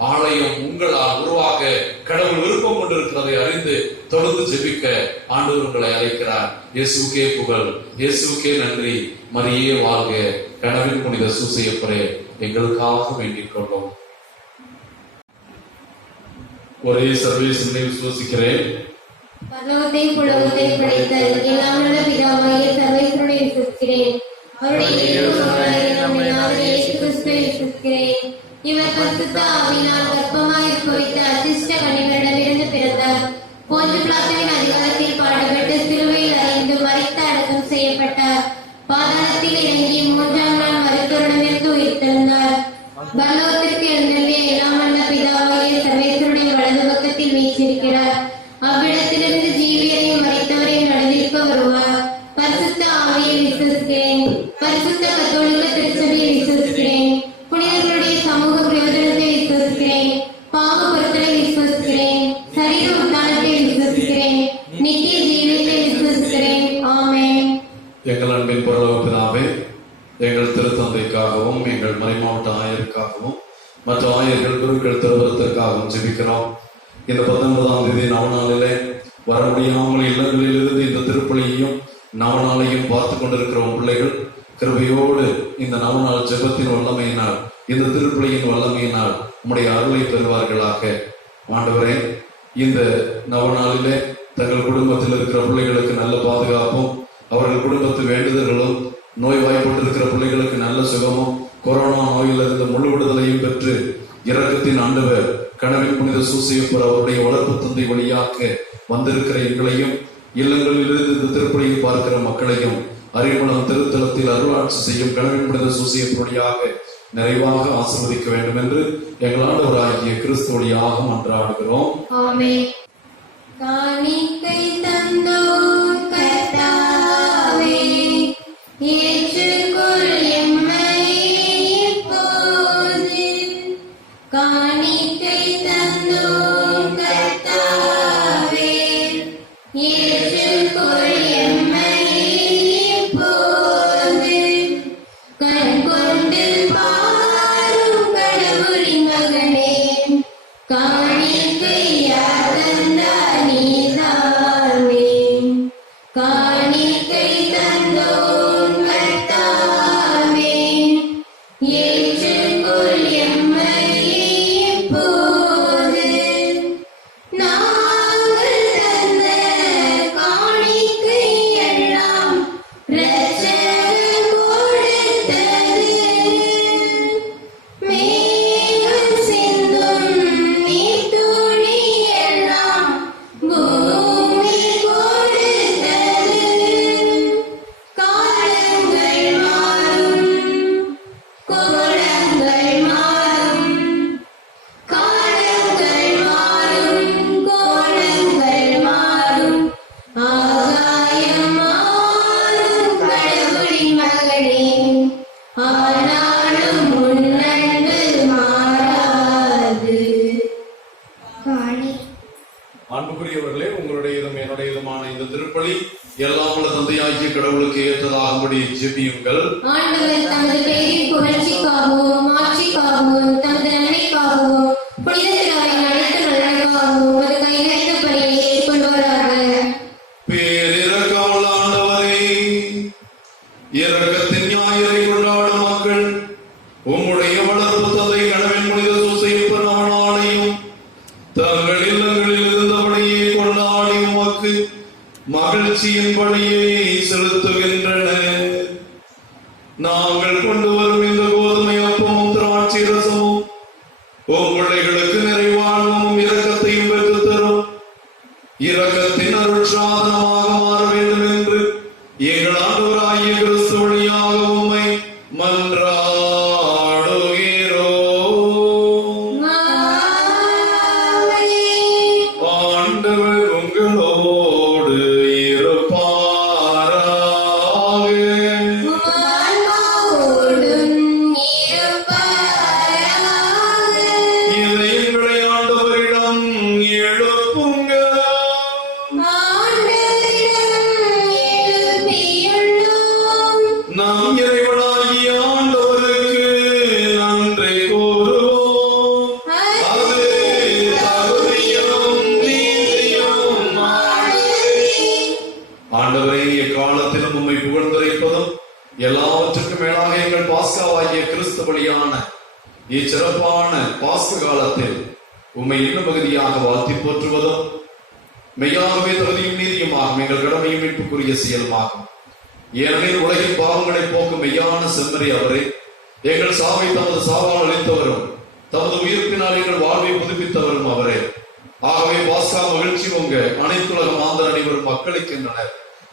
ஆலயம் உங்களால் உருவாக கடவுள் விருப்பம் கொண்டிருக்கிறதை அறிந்து தொடர்ந்து ஜெபிக்க ஆண்டவர் உங்களை அழைக்கிறார். இயேசுக்கே புகழ், இயேசுக்கே நன்றி, மரியே வாழ்க. கனவின் புனித சூசையப்பரே, எங்களுக்காக வேண்டிக் கொள்ளும். ஒரே சர்வேசனை விசுவசிக்கிறேன். பரலோகத்தை புலகத்தை படைத்த எல்லாம் உள்ள பிதாவாகிய சர்வேஸ்வரனை விசுவசிக்கிறேன். இவர் பரிசுத்த ஆவியினால் கர்ப்பமாய் உற்பவித்த அசிஷ்ட கன்னிகரிடமிருந்து பிறந்தார். போன்று பிலாத்துவின் அதிகாரத்தில் பாடுபட்டு சிலுவையில் அறைந்து மரித்து அடக்கம் செய்யப்பட்டார். பாதாளத்தில் இறங்கி 3ஆம் நாள் மருத்துவரிடமிருந்து உயிர்த்தெழுந்தார். பரலோகத்திற்கு எழுந்தருளிய எல்லாம் வல்ல பிதாவாகிய சர்வேஸ்வரனுடைய வலது பக்கத்தில் வீற்றிருக்கிறார். அவ்விடத்திலிருந்து ஜீவியரையும் மரித்தவரையும் நடுவிற்கு வருவார். பரிசுத்த ஆவியை விசுவசிக்கிறேன். பரிசுத்த கத்தோலிக்க திருச்சபையை விசுவசிக்கிறேன். புனிதர்களுடைய சமூக பிரயோஜனத்தை விசுவசிக்கிறேன். பாவ பொருட்களை விசுவசிக்கிறேன். சரீர உத்தானத்தை விசுவசிக்கிறேன். நித்திய ஜீவியத்தை விசுவசிக்கிறேன். ஆமென். எங்கள் அன்பின் பரலோக பிதாவே, எங்கள் திருத்தந்தைக்காகவும் எங்கள் மறைமாவட்ட ஆயருக்காகவும் மற்ற ஆயர்கள் குருக்கள் திருவரத்திற்காகவும் ஜெபிக்கிறோம். இந்த 19ஆம் தேதி நவநாளிலே வர முடியாமல் இல்லங்களிலிருந்து இந்த திருப்பலியையும் நவநாளையும் பார்த்து கொண்டிருக்கிற பிள்ளைகள் கிருபையோடு இந்த நவநாள் ஜெபத்தின் வல்லமையினால், இந்த திருப்பலியின் வல்லமையினால் உம்முடைய அருளை பெறுவார்களாக. ஆண்டவரே, இந்த நவநாளிலே தங்கள் குடும்பத்தில் இருக்கிற பிள்ளைகளுக்கு நல்ல பாதுகாப்பும், அவர்கள் குடும்பத்து வேண்டுதல்களும், நோய் வாய்ப்பட்டிருக்கிற பிள்ளைகளுக்கு நல்ல சுகமும், கொரோனா நோயிலிருந்து முழு விடுதலையும் பெற்று இரக்கத்தின் ஆண்டவர் கனவின் புனித சூசையப்பர் அவருடைய வளர்ப்பு தந்தை வழியாக வந்திருக்கிற எங்களையும், இல்லங்களிலிருந்து இந்த திருப்பலியை பார்க்கிற மக்களையும் அறிமுகம் திருத்தலத்தில் அருளாட்சி செய்யும் கணவன் புனித சூசையப்படியாக நிறைவாக ஆசீர்வதிக்க வேண்டும் என்று எங்கள் ஆண்டவராகிய கிறிஸ்து வழியாக மன்றாடுகிறோம். ஆமென். காணிக்கை தந்தோம் கர்த்தாவே, ஏற்றுக்கொள் எம்மை இப்போது. காணிக்கை தந்தோம் கர்த்தாவே, ஏற்றுக்கொள் எம்மை இப்போது. கண் கொண்டு பாரும் கடவுளின் மகனே, காணிக்கையார் தந்தார் நீதானே. காணிக்கை தந்தோம் கர்த்தாவே, ஏற்றுக்கொள் எம்மை இப்போது. நாங்கள் தந்த காணிக்கை எல்லாம் இரட்சகர் கொடுத்தது. மேகம் சிந்தும் நீர்த்துளி எல்லாம் பூமி கொடுத்தது. காலங்கள் மாறும், கோலங்கள் மாறும். காலங்கள் மாறும், கோலங்கள் மாறும். ஆகாயம் மாறும் கடவுளின் மகனே, ஆனாலும் உன்னன்பு மாறாது. காணி அன்புக்குரியவர்களே, உங்களுடையதும் என்னுடையதுமான இந்த திருப்பலி எல்லாம் உள்ள தந்தையாகிய கடவுளுக்கு ஏற்றதாகும்படி ஜெபியுங்கள். ஆண்டவர் தமது பெயரின் புகழ்ச்சிக்காகவும் மாட்சிக்காகவும் தமது நன்மைக்காகவும் புனித திருவிழாவின் அனைத்து நலனுக்காகவும் உமது கைநெறிந்த பணியை ஏற்றுக்கொள்வாராக. பேரிரக்கமுள்ள ஆண்டவரே, இரக்கத்தின் ஞாயிறை கொண்டாடும் மக்கள் உம்முடைய வளர்ப்பு தந்தை கணவன் புனித சூசையப்ப நாளையும் தங்கள் இல்லங்களில் இருந்தபடியே கொண்டாடி உமக்கு மகிழ்ச்சியின் பணியை செலுத்துகின்றனர். நாங்கள் கொண்டு வரும் இந்த கோதுமை அப்பமும் திராட்சை ரசமும் உம் பிள்ளைகளுக்கு நிறைவாழ்வும் இரக்கத்தையும் பெற்றுத் தரும் இரக்கத்தின் அருட்சாதனமாக மாற வேண்டும் என்று எங்கள் ஆண்டவராகிய கிறிஸ்து வழியாக உம்மை மன்றாடுகிறோம். ஆண்டவர் உங்களோடு இருப்பாராக. ஆன்மாவோடும் இருப்பாராக. இதயங்களை ஆண்டவரிடம் எழுப்புங்கள். ஆண்டவரிடம் எழுப்பியுள்ளோம். நாம் இறைவனாகிய ஆண்டவருக்கு நன்றி கூறுவோம். அது தகுதியும் நீதியுமானது. ஆண்டவரே, எக்காலத்திலும் உம்மை புகழ்ந்துரைப்பதும் எல்லாவற்றுக்கும் மேலாக எங்கள் பாஸ்காவாகிய கிறிஸ்து பலியான இச்சிறப்பான பாஸ்க காலத்தில் உம்மை இன்னும் பகுதியாக வாழ்த்தி போற்றுவதும் மெய்யாகவே தகுதியும் நீதியுமாகும் எங்கள் கடமையும் மீட்புக்குரிய செயலுமாகும். ஏனெனில் உலகின் பாவங்களை போக்கும் மெய்யான செம்மறி அவரே, எங்கள் சாவை தமது சாவால் அளித்தவரும் தமது உயிர்ப்பினால் எங்கள் வாழ்வை புதுப்பித்தவரும் அவரே. ஆகவே பாஸ்கா மகிழ்ச்சி உங்க அனைத்துலக மாந்தர் அனைவரும் மக்களுக்கின்றனர்.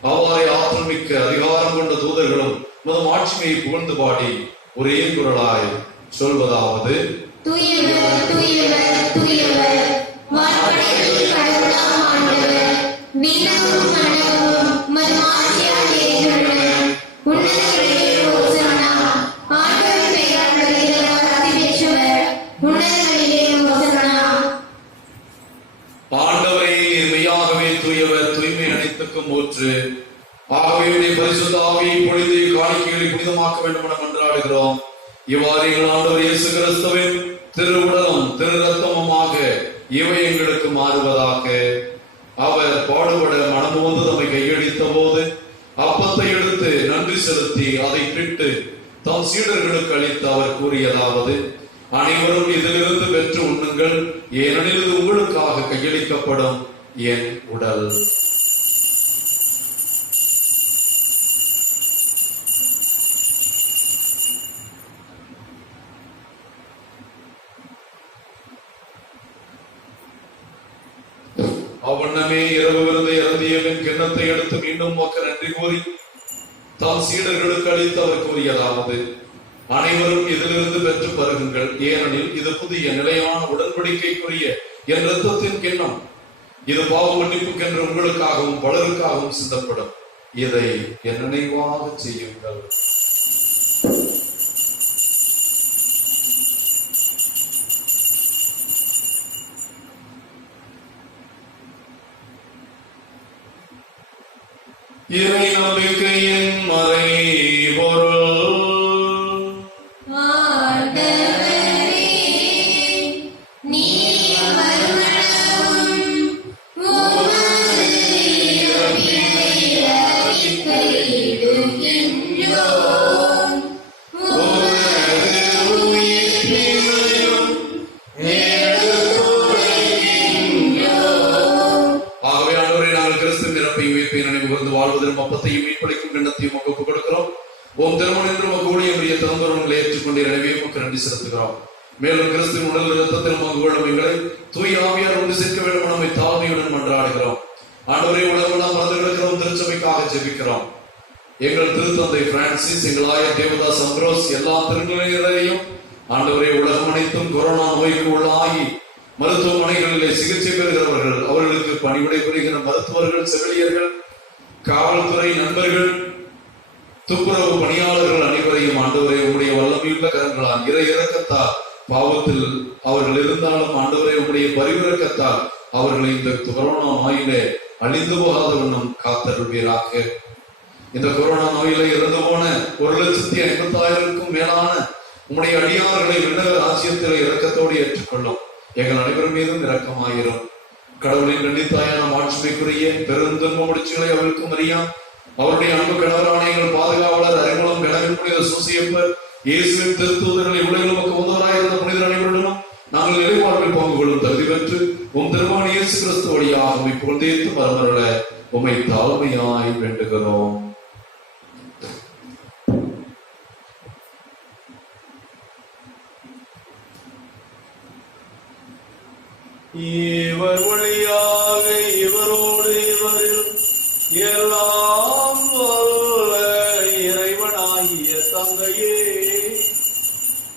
அவ்வாறே ஆற்றல் மிக்க அதிகாரம் கொண்ட தூதர்களும் முதல் ஆட்சிமையை புகழ்ந்து பாடி ஒரே குரலாய் சொல்வதாவது: தூயவர், தூயவர், தூயவர், வான்படைகளின் கடவுளாம் ஆண்டவர், விண்ணகமும் மண்ணகமும் உமது மாட்சியால் நிறைந்துள்ளன. உன்னதங்களிலே ஓசன்னா. ஆண்டவர் பெயரால் வருகிறவர் அதி பெற்றவர். உன்னதங்களிலே ஓசன்னா. ஆண்டவரே, மெய்யாகவே தூயவர், தூய்மை அனைத்துக்கும் ஊற்று. ஆகவே உடைய பரிசுத்த ஆவியை பொழிந்து காணிக்கைகளை புனிதமாக்க வேண்டும் என மன்றாடுகிறோம். இவ்வாறு எங்கள் ஆண்டவர் இயேசு கிறிஸ்துவின் திருவுடலும் திரு ரத்தமுமாக இவை எங்களுக்கு மாறுவதாக. அவர் பாடுபட மனமோந்து தம்மை கையடித்த போது அப்பத்தை எடுத்து நன்றி செலுத்தி அதை பிட்டு தம் சீடர்களுக்கு அளித்து அவர் கூறியதாவது: அனைவரும் இதிலிருந்து பெற்று உண்ணுங்கள், ஏனெனில் இது உங்களுக்காக கையளிக்கப்படும் என் உடல். அவ்வண்ணமே இரவு விருந்தை அருந்தியவன் கிண்ணத்தை எடுத்து மீண்டும் உமக்கு நன்றி கூறி தம் சீடர்களுக்கு அளித்து அவர் கூறியதாவது, அனைவரும் இதிலிருந்து பெற்று பருகுங்கள், ஏனெனில் இது புதிய நிலையான உடன்படிக்கைக்குரிய என் இரத்தத்தின் கிண்ணம். இது பாவ மன்னிப்புக்கென்று உங்களுக்காகவும் பலருக்காகவும் சிந்தப்படும். இதை என் நினைவாக செய்யுங்கள். இறை நம்பிக்கையின் மறைபொருள். வாழ்வதிலும் அப்பத்தையும் மீட்பளிக்கும் கிண்ணத்தையும் ஒப்புக் கொடுக்கிறோம். ஓம் திருமணம் என்று ஊழியமுடைய திறந்தவர்களை ஏற்றுக்கொண்டு எனவே உமக்கு நன்றி செலுத்துகிறோம். மேலும் கிறிஸ்துவின் உடல் இரத்தத்திலும் மங்குவிடும் எங்களை தூய ஆவியார் ஒன்று சேர்க்க வேண்டும் நம்மை தாழ்மையுடன் மன்றாடுகிறோம். ஆண்டவரே, உலகமெல்லாம் மறந்து கிடக்கிறோம், திருச்சபைக்காக ஜெபிக்கிறோம். எங்கள் திருத்தந்தை பிரான்சிஸ், எங்கள் ஆயர் தேவதாஸ் அம்ப்ரோஸ், எல்லா திருநிலைகளையும் ஆண்டவரே, உலகம் அனைத்தும் கொரோனா நோய்க்கு உள்ளாகி மருத்துவமனைகளிலே சிகிச்சை பெறுகிறவர்கள், அவர்களுக்கு பணிவிடை புரிகிற மருத்துவர்கள், செவிலியர்கள், காவல்துறை நண்பர்கள், துப்புரவு பணியாளர்கள் அனைவரையும் ஆண்டவரே உடைய வல்லமையுள்ள கரங்களால் இறை இரக்கத்தால், பாவத்தில் அவர்கள் இருந்தாலும் ஆண்டவரே உடைய பரிவிரக்கத்தால் அவர்களை இந்த கொரோனா நோயிலே அழிந்து போகாத வண்ணம் காத்தருள்வீராக. இந்த கொரோனா நோயில இறந்து போன 1,50,000க்கும் மேலான உம்முடைய அடியார்களை விண்ணக ராஜ்யத்தில் இரக்கத்தோடு ஏற்றுக்கொள்ளும். எங்கள் அனைவரும் மீதும் இரக்கமாயிரும். கடவுளின் கண்டித்தாயான மாட்சிமைக்குரிய பெருந்துன்ப முடிச்சுகளை அவளுக்கும் அறியாம். அவருடைய அன்பு கணவரான எங்கள் பாதுகாவலர் அறிமுகம் கடவுள் புனித சூசியப்பர், இயேசுவின் திருத்தூதர்களை உலகில் உதவராயிருந்த புனிதர் அனைவருடனும் நாங்கள் நிலைவாழ்வில் பங்கு கொள்ளும் தகுதி பெற்று உம் திருமண இயேசு கிறிஸ்து வழியாக உம்மை புகழ்ந்தேத்து வரவருள உம்மை தாழ்மையாய் வேண்டுகிறோம். இவர் வழியாக இவரோடு இவரில் எல்லாம் வல்ல இறைவனாகிய தந்தையே,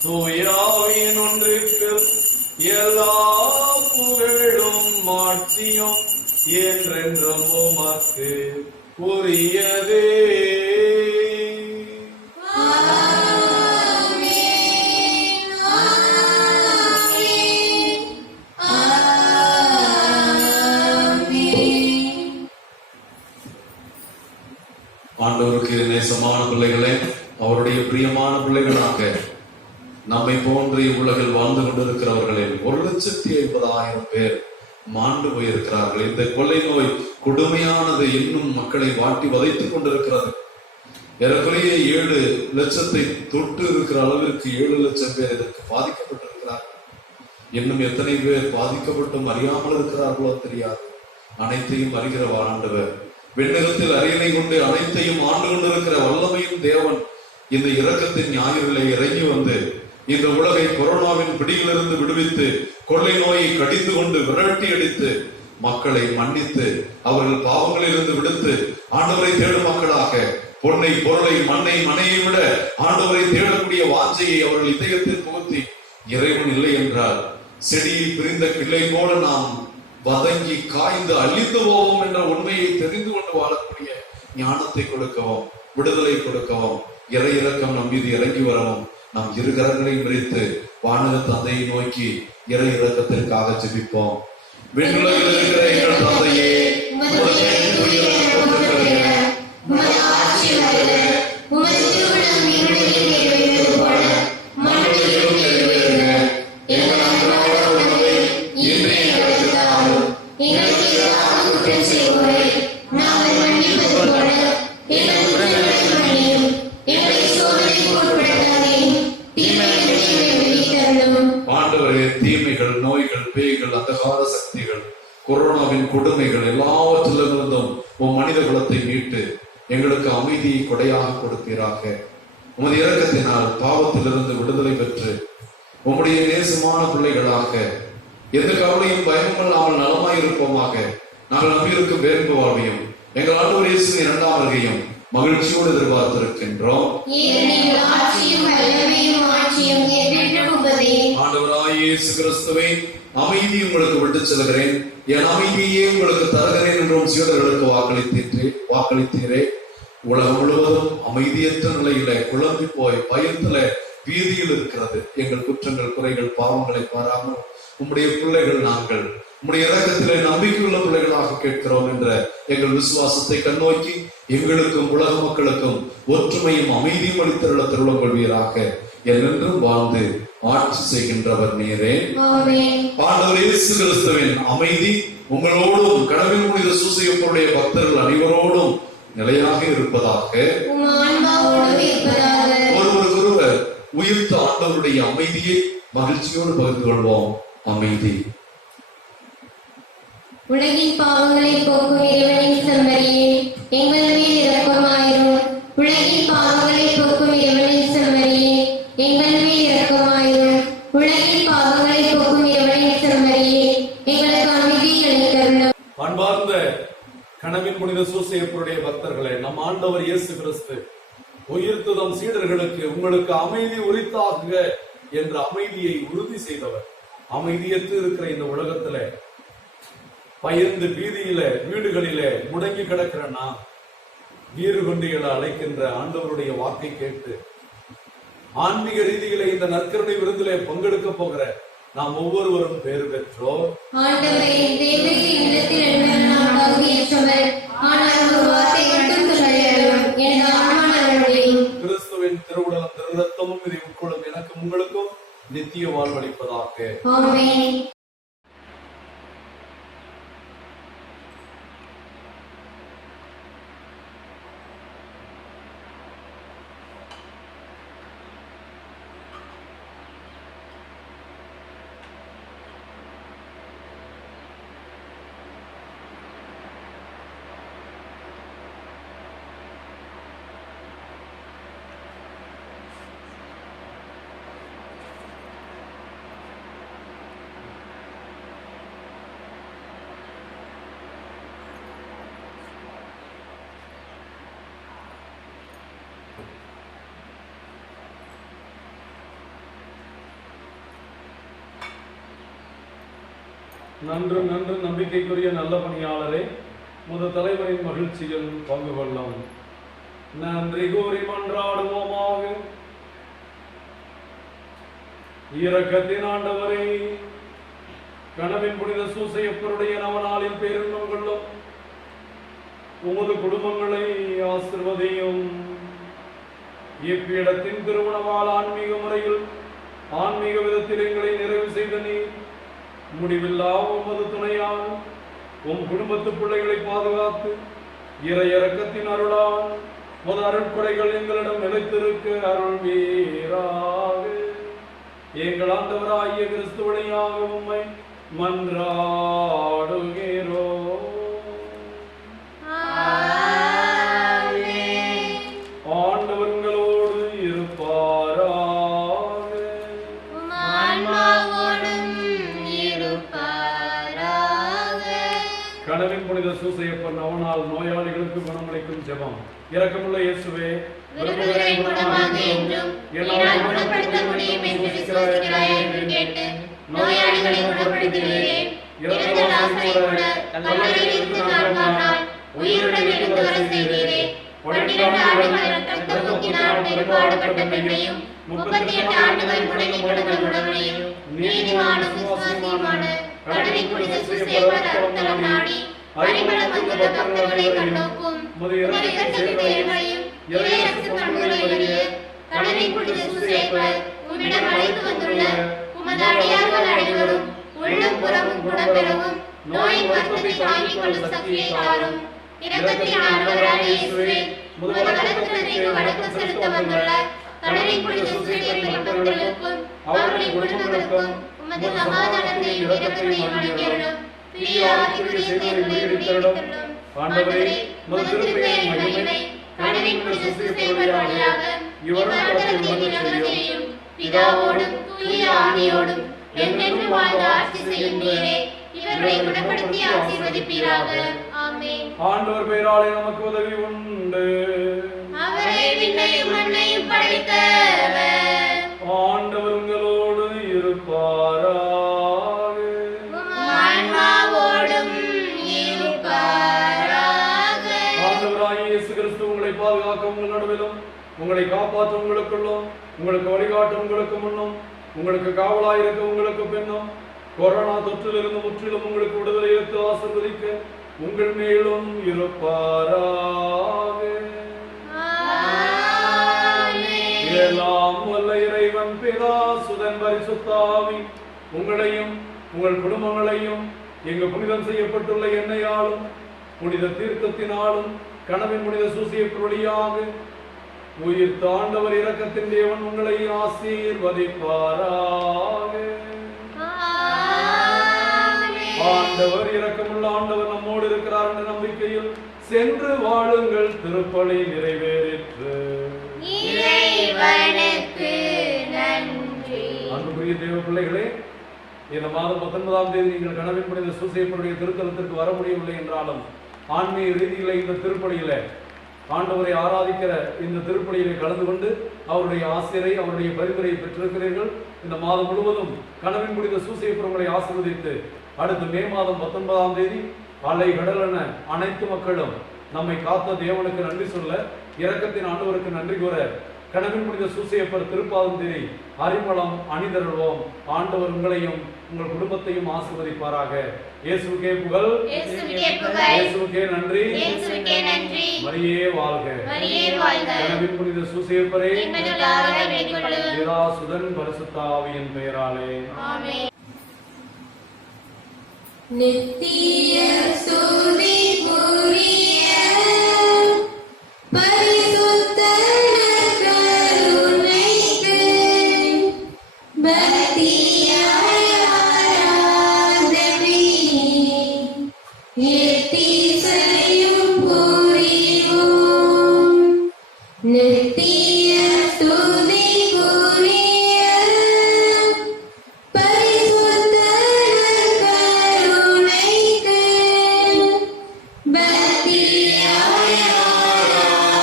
தூயாவின் ஒன்றிற்கு எல்லா புகழும் மாட்சியும் என்றென்றும் உமக்கு உரியதே. ஆண்டவருக்கு நேசமான பிள்ளைகளே, அவருடைய பிரியமான பிள்ளைகளாக நம்மை போன்ற உலகில் வாழ்ந்து கொண்டிருக்கிறவர்களில் 1,50,000 பேர் மாண்டு போயிருக்கிறார்கள். இந்த கொள்ளை நோய் கொடுமையானது இன்னும் மக்களை வாட்டி வதைத்துக் கொண்டிருக்கிறது. ஏறக்குறைய 7 லட்சத்தை தொட்டு இருக்கிற அளவிற்கு 7 லட்சம் பேர் இதற்கு பாதிக்கப்பட்டிருக்கிறார்கள். இன்னும் எத்தனை பேர் பாதிக்கப்பட்டும் அறியாமல் இருக்கிறார்களோ தெரியாது. அனைத்தையும் அறிகிற ஆண்டவர், விண்ணகத்தில் அரியணை கொண்டு அனைத்தையும் ஆண்டு கொண்டிருக்கிற வல்லமையும் தேவன் இந்த இரக்கத்தின் ஞாயிறிலே இறங்கி வந்து இந்த உலகை கொரோனாவின் பிடியிலிருந்து விடுவித்து கொள்ளை நோயை கடிந்து கொண்டு விரட்டி அடித்து மக்களை மன்னித்து அவர்கள் பாவங்களிலிருந்து விடுத்து ஆண்டவரை தேடும் மக்களாக பொன்னை பொருளை மண்ணை மனையை விட ஆண்டவரை தேடக்கூடிய வாஞ்சையை அவர்கள் இதயத்தில் புகுத்தி, இறைவன் இல்லை என்றால் செடியில் பிரிந்த கிளை போல நாம் வதங்கி காய்ந்து அழிந்து போவோம் என்ற உண்மையை தெரிந்து கொண்டு வாழக்கூடிய ஞானத்தை கொடுக்கவும், விடுதலை கொடுக்கவும், இறை இரக்கம் நம் மீது இறங்கி வரவும் நாம் இரு கரங்களையும் விரித்து வானக தந்தையை நோக்கி இறை இரக்கத்திற்காக ஜெபிப்போம். விண்ணுலகில் இருக்கிற எங்கள் தந்தையே, தீமைகள், நோய்கள், பேய்கள், அந்தகார சக்திகள், கொரோனாவின் கொடுமைகள் எல்லாவற்றிலிருந்தும் உம் மனித குலத்தை மீட்டு எங்களுக்கு அமைதியை கொடையாக கொடுப்பீராக. உமது இரக்கத்தினால் பாவத்திலிருந்து விடுதலை பெற்று உம்முடைய நேசமான பிள்ளைகளாக எந்த கவலையும் பயமில்லாமல் நலமாய் இருப்போமாக. நாங்கள் நம்பியிருக்கும் பேருந்து வாழ்வையும் எங்கள் ஆண்டவர் இயேசுவின் 2ஆம் வருகையும் மகிழ்ச்சியோடு எதிர்பார்த்திருக்கின்றோம். ஏனெனில் ஆட்சியும் வல்லமையும் மாட்சியும் என்றென்றும் உமதே. ஆண்டவராகிய இயேசு கிறிஸ்துவே, அமைதி உங்களுக்கு விட்டுச் செல்கிறேன், என் அமைதியே உங்களுக்கு தருகிறேன் என்றும் சீடர்களுக்கு வாக்களித்தீரே. உலகம் முழுவதும் அமைதியற்ற நிலையில குழம்பி போய் பயத்துல வீதியில் இருக்கிறது. எங்கள் குற்றங்கள், குறைகள், பாவங்களை பாராமல் உம்முடைய பிள்ளைகள் நாங்கள் உம்முடைய இரக்கத்திலே நம்பிக்கையுள்ள பிள்ளைகளாக கேட்கிறோம் என்ற எங்கள் விசுவாசத்தை கண்ணோக்கி எங்களுக்கும் உலக மக்களுக்கும் ஒற்றுமையும் அமைதியும் அளித்தருள திருளம் கொள்வீராக. என்றென்றும் வாழ்ந்து ஆட்சி செய்கின்றவர் நீரே. ஆண்டவர் இயேசு கிறிஸ்துவின் அமைதி உங்களோடும் கடவுள் புனித சூசையப்பருடைய பக்தர்கள் அனைவரோடும் நிலையாக இருப்பதாக. ஒருவருக்கொருவர் உயிர்த்த ஆண்டவருடைய அமைதியை மகிழ்ச்சியோடு பகிர்ந்து கொள்வோம். அமைதி. உலகின் பாவங்களை போக்கும் இறைவனின் செம்மறியே, எங்கள் மேல் இரக்கமாயிரும். உலகின் பாவங்களை போக்கும் இறைவனின் செம்மறியே, எங்கள் மேல் இரக்கமாயிரும். உலகின் பாவங்களை போக்கும் இறைவனின் செம்மறியே, எங்களுக்கு அமைதி அளித்தருளும். அன்பார்ந்த கனவின் புனித சூசையப்பருடைய பக்தர்களே, நம் ஆண்டவர் இயேசு கிறிஸ்து உயிர்த்து தம் சீடர்களுக்கு உங்களுக்கு அமைதி உரித்தாகுக என்ற அமைதியை உறுதி செய்தவர். அமைதியற்று இருக்கிற இந்த உலகத்துல பயந்து வீதியில வீடுகளிலே முடங்கி கிடக்கிற நாம் வீறு கொண்டிகளை அழைக்கின்ற ஆண்டவருடைய வாக்கை கேட்டு ஆன்மீக ரீதியில இந்த நற்கருணை விருந்திலே பங்கெடுக்க போகிற நாம் ஒவ்வொருவரும் பேறு பெற்றோர். கிறிஸ்துவின் திருவுடலும் திருரத்தமும் இதை உட்கொள்ளும் எனக்கு உங்களுக்கும் நித்திய வாழ்வளிப்பதாக. நன்று நன்று நம்பிக்கைக்குரிய நல்ல பணியாளரே, முதல் தலைவரின் மகிழ்ச்சியில் பங்கு கொள்ளும். நன்றி கூறி மன்றாடுவோமாக. இரக்கத்தின் ஆண்டவரே, கனவின் புனித சூசையப்பருடைய நவநாளில் பேரின்பம் கொள்ளும். உமது குடும்பங்களை ஆசிர்வதியும். இப்பீடத்தின் திருமணவால் ஆன்மீக முறையில் ஆன்மீக விதத்தில் எங்களை நிறைவு செய்த நீர் முடிவில்லா உமது துணையால் உம் குடும்பத்து பிள்ளைகளை பாதுகாத்து இறை இரக்கத்தின் அருளால் உமது அருட்கொடைகள் எங்களிடம் நிலைத்திருக்க அருள்வீராக. எங்கள் ஆண்டவராகிய கிறிஸ்து வழியாக உம்மை மன்றாடுகிறோம். ஆண்டவர் உங்களோடு இருப்பாராக. கனவின் புனித சூசையப்பன் நவநாள் நோயாளிகளுக்கு குணமளிக்கும் ஜெபம். இரக்கமுள்ள இயேசுவே, ஆண்டவர் பெயராலே நமக்கு உதவி உண்டு. உங்களை பாதுகாக்க உங்கள் நடுவிலும், உங்களை காப்பாற்ற உங்களுக்குள்ளும், உங்களுக்கு வழிகாட்ட உங்களுக்கு முன்னும், உங்களுக்கு காவலாயிருக்க உங்களுக்கு பின்னும், கொரோனா தொற்றிலிருந்து முற்றிலும் உங்களுக்கு விடுதலை எடுத்து ஆசீர்வதிக்க உங்கள் மேலும் இருப்பாராக. எல்லாம் வல்ல இறைவன் பிதா சுதன் பரிசுத்த ஆவி உங்களையும் உங்கள் குடும்பங்களையும் எங்கு புனிதம் செய்யப்பட்டுள்ள எண்ணெயாலும் புனித தீர்த்தத்தினாலும் கனவின் புனித சூசியப் வழியாக உயிர்த்த ஆண்டவர் இரக்கத்தின் தேவன் உங்களை ஆசீர்வதிப்பாராக. ஆண்டவர் இரக்கமுள்ள ஆண்டவர் நம்மோடு இருக்கிறார் என்ற நம்பிக்கையில் சென்று வாழுங்கள். திருப்பலி நிறைவேறிற்று. அன்புக்குரிய தேவ பிள்ளைகளே, இந்த மாதம் 19ஆம் தேதி நீங்கள் கனவின் புனித சூசையப்பருடைய திருத்தலத்திற்கு வர முடியவில்லை என்றாலும் ஆன்மீக ரீதியில இந்த திருப்பலியில ஆண்டவரை ஆராதிக்கிற இந்த திருப்பலியிலே கலந்து கொண்டு அவருடைய ஆசிரியரை அவருடைய பரிந்துரையை பெற்றிருக்கிறீர்கள். இந்த மாதம் முழுவதும் கனவின் புனித சூசையப்பரை ஆசீர்வதித்து அடுத்த மே மாதம் 19ஆம் தேதி அலை கடலென அனைத்து மக்களும் நம்மை காத்த தேவனுக்கு நன்றி சொல்ல, இரக்கத்தின் ஆண்டவருக்கு நன்றி கூற கனவின் புனித சூசையப்பர் திருப்பாதம் தேதி அறிமளம் அணிதருள்வோம். ஆண்டவர் உங்களையும் உங்கள் குடும்பத்தையும் ஆசீர்வதிப்பாராக. இயேசுவுக்கே புகழ், இயேசுவுக்கே நன்றி, மரியே வாழ்க. கனவின் புனித சூசையப்பரே, பிதா சுதன் பரிசுத்த ஆவியின் பெயராலே நித்திய ஸ்துதி புரிய பரிசுத்த கருணைக்கு பக்தியாய் ஆராதனை எத்திசையும் புரிவோம். நித்திய ஸ்துதி புரிய பரிசுத்த கருணைக்கு பக்தியாய் ஆராதனை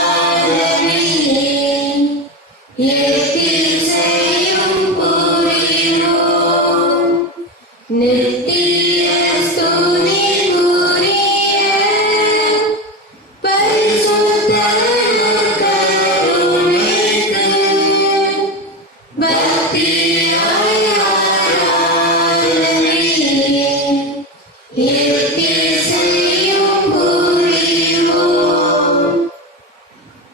எத்திசையும் புரிவோம். நித்திய ஸ்துதி புரிய பரிசுத்த கருணைக்கு பக்தியாய் ஆராதனை எத்திசையும் புரிவோம்.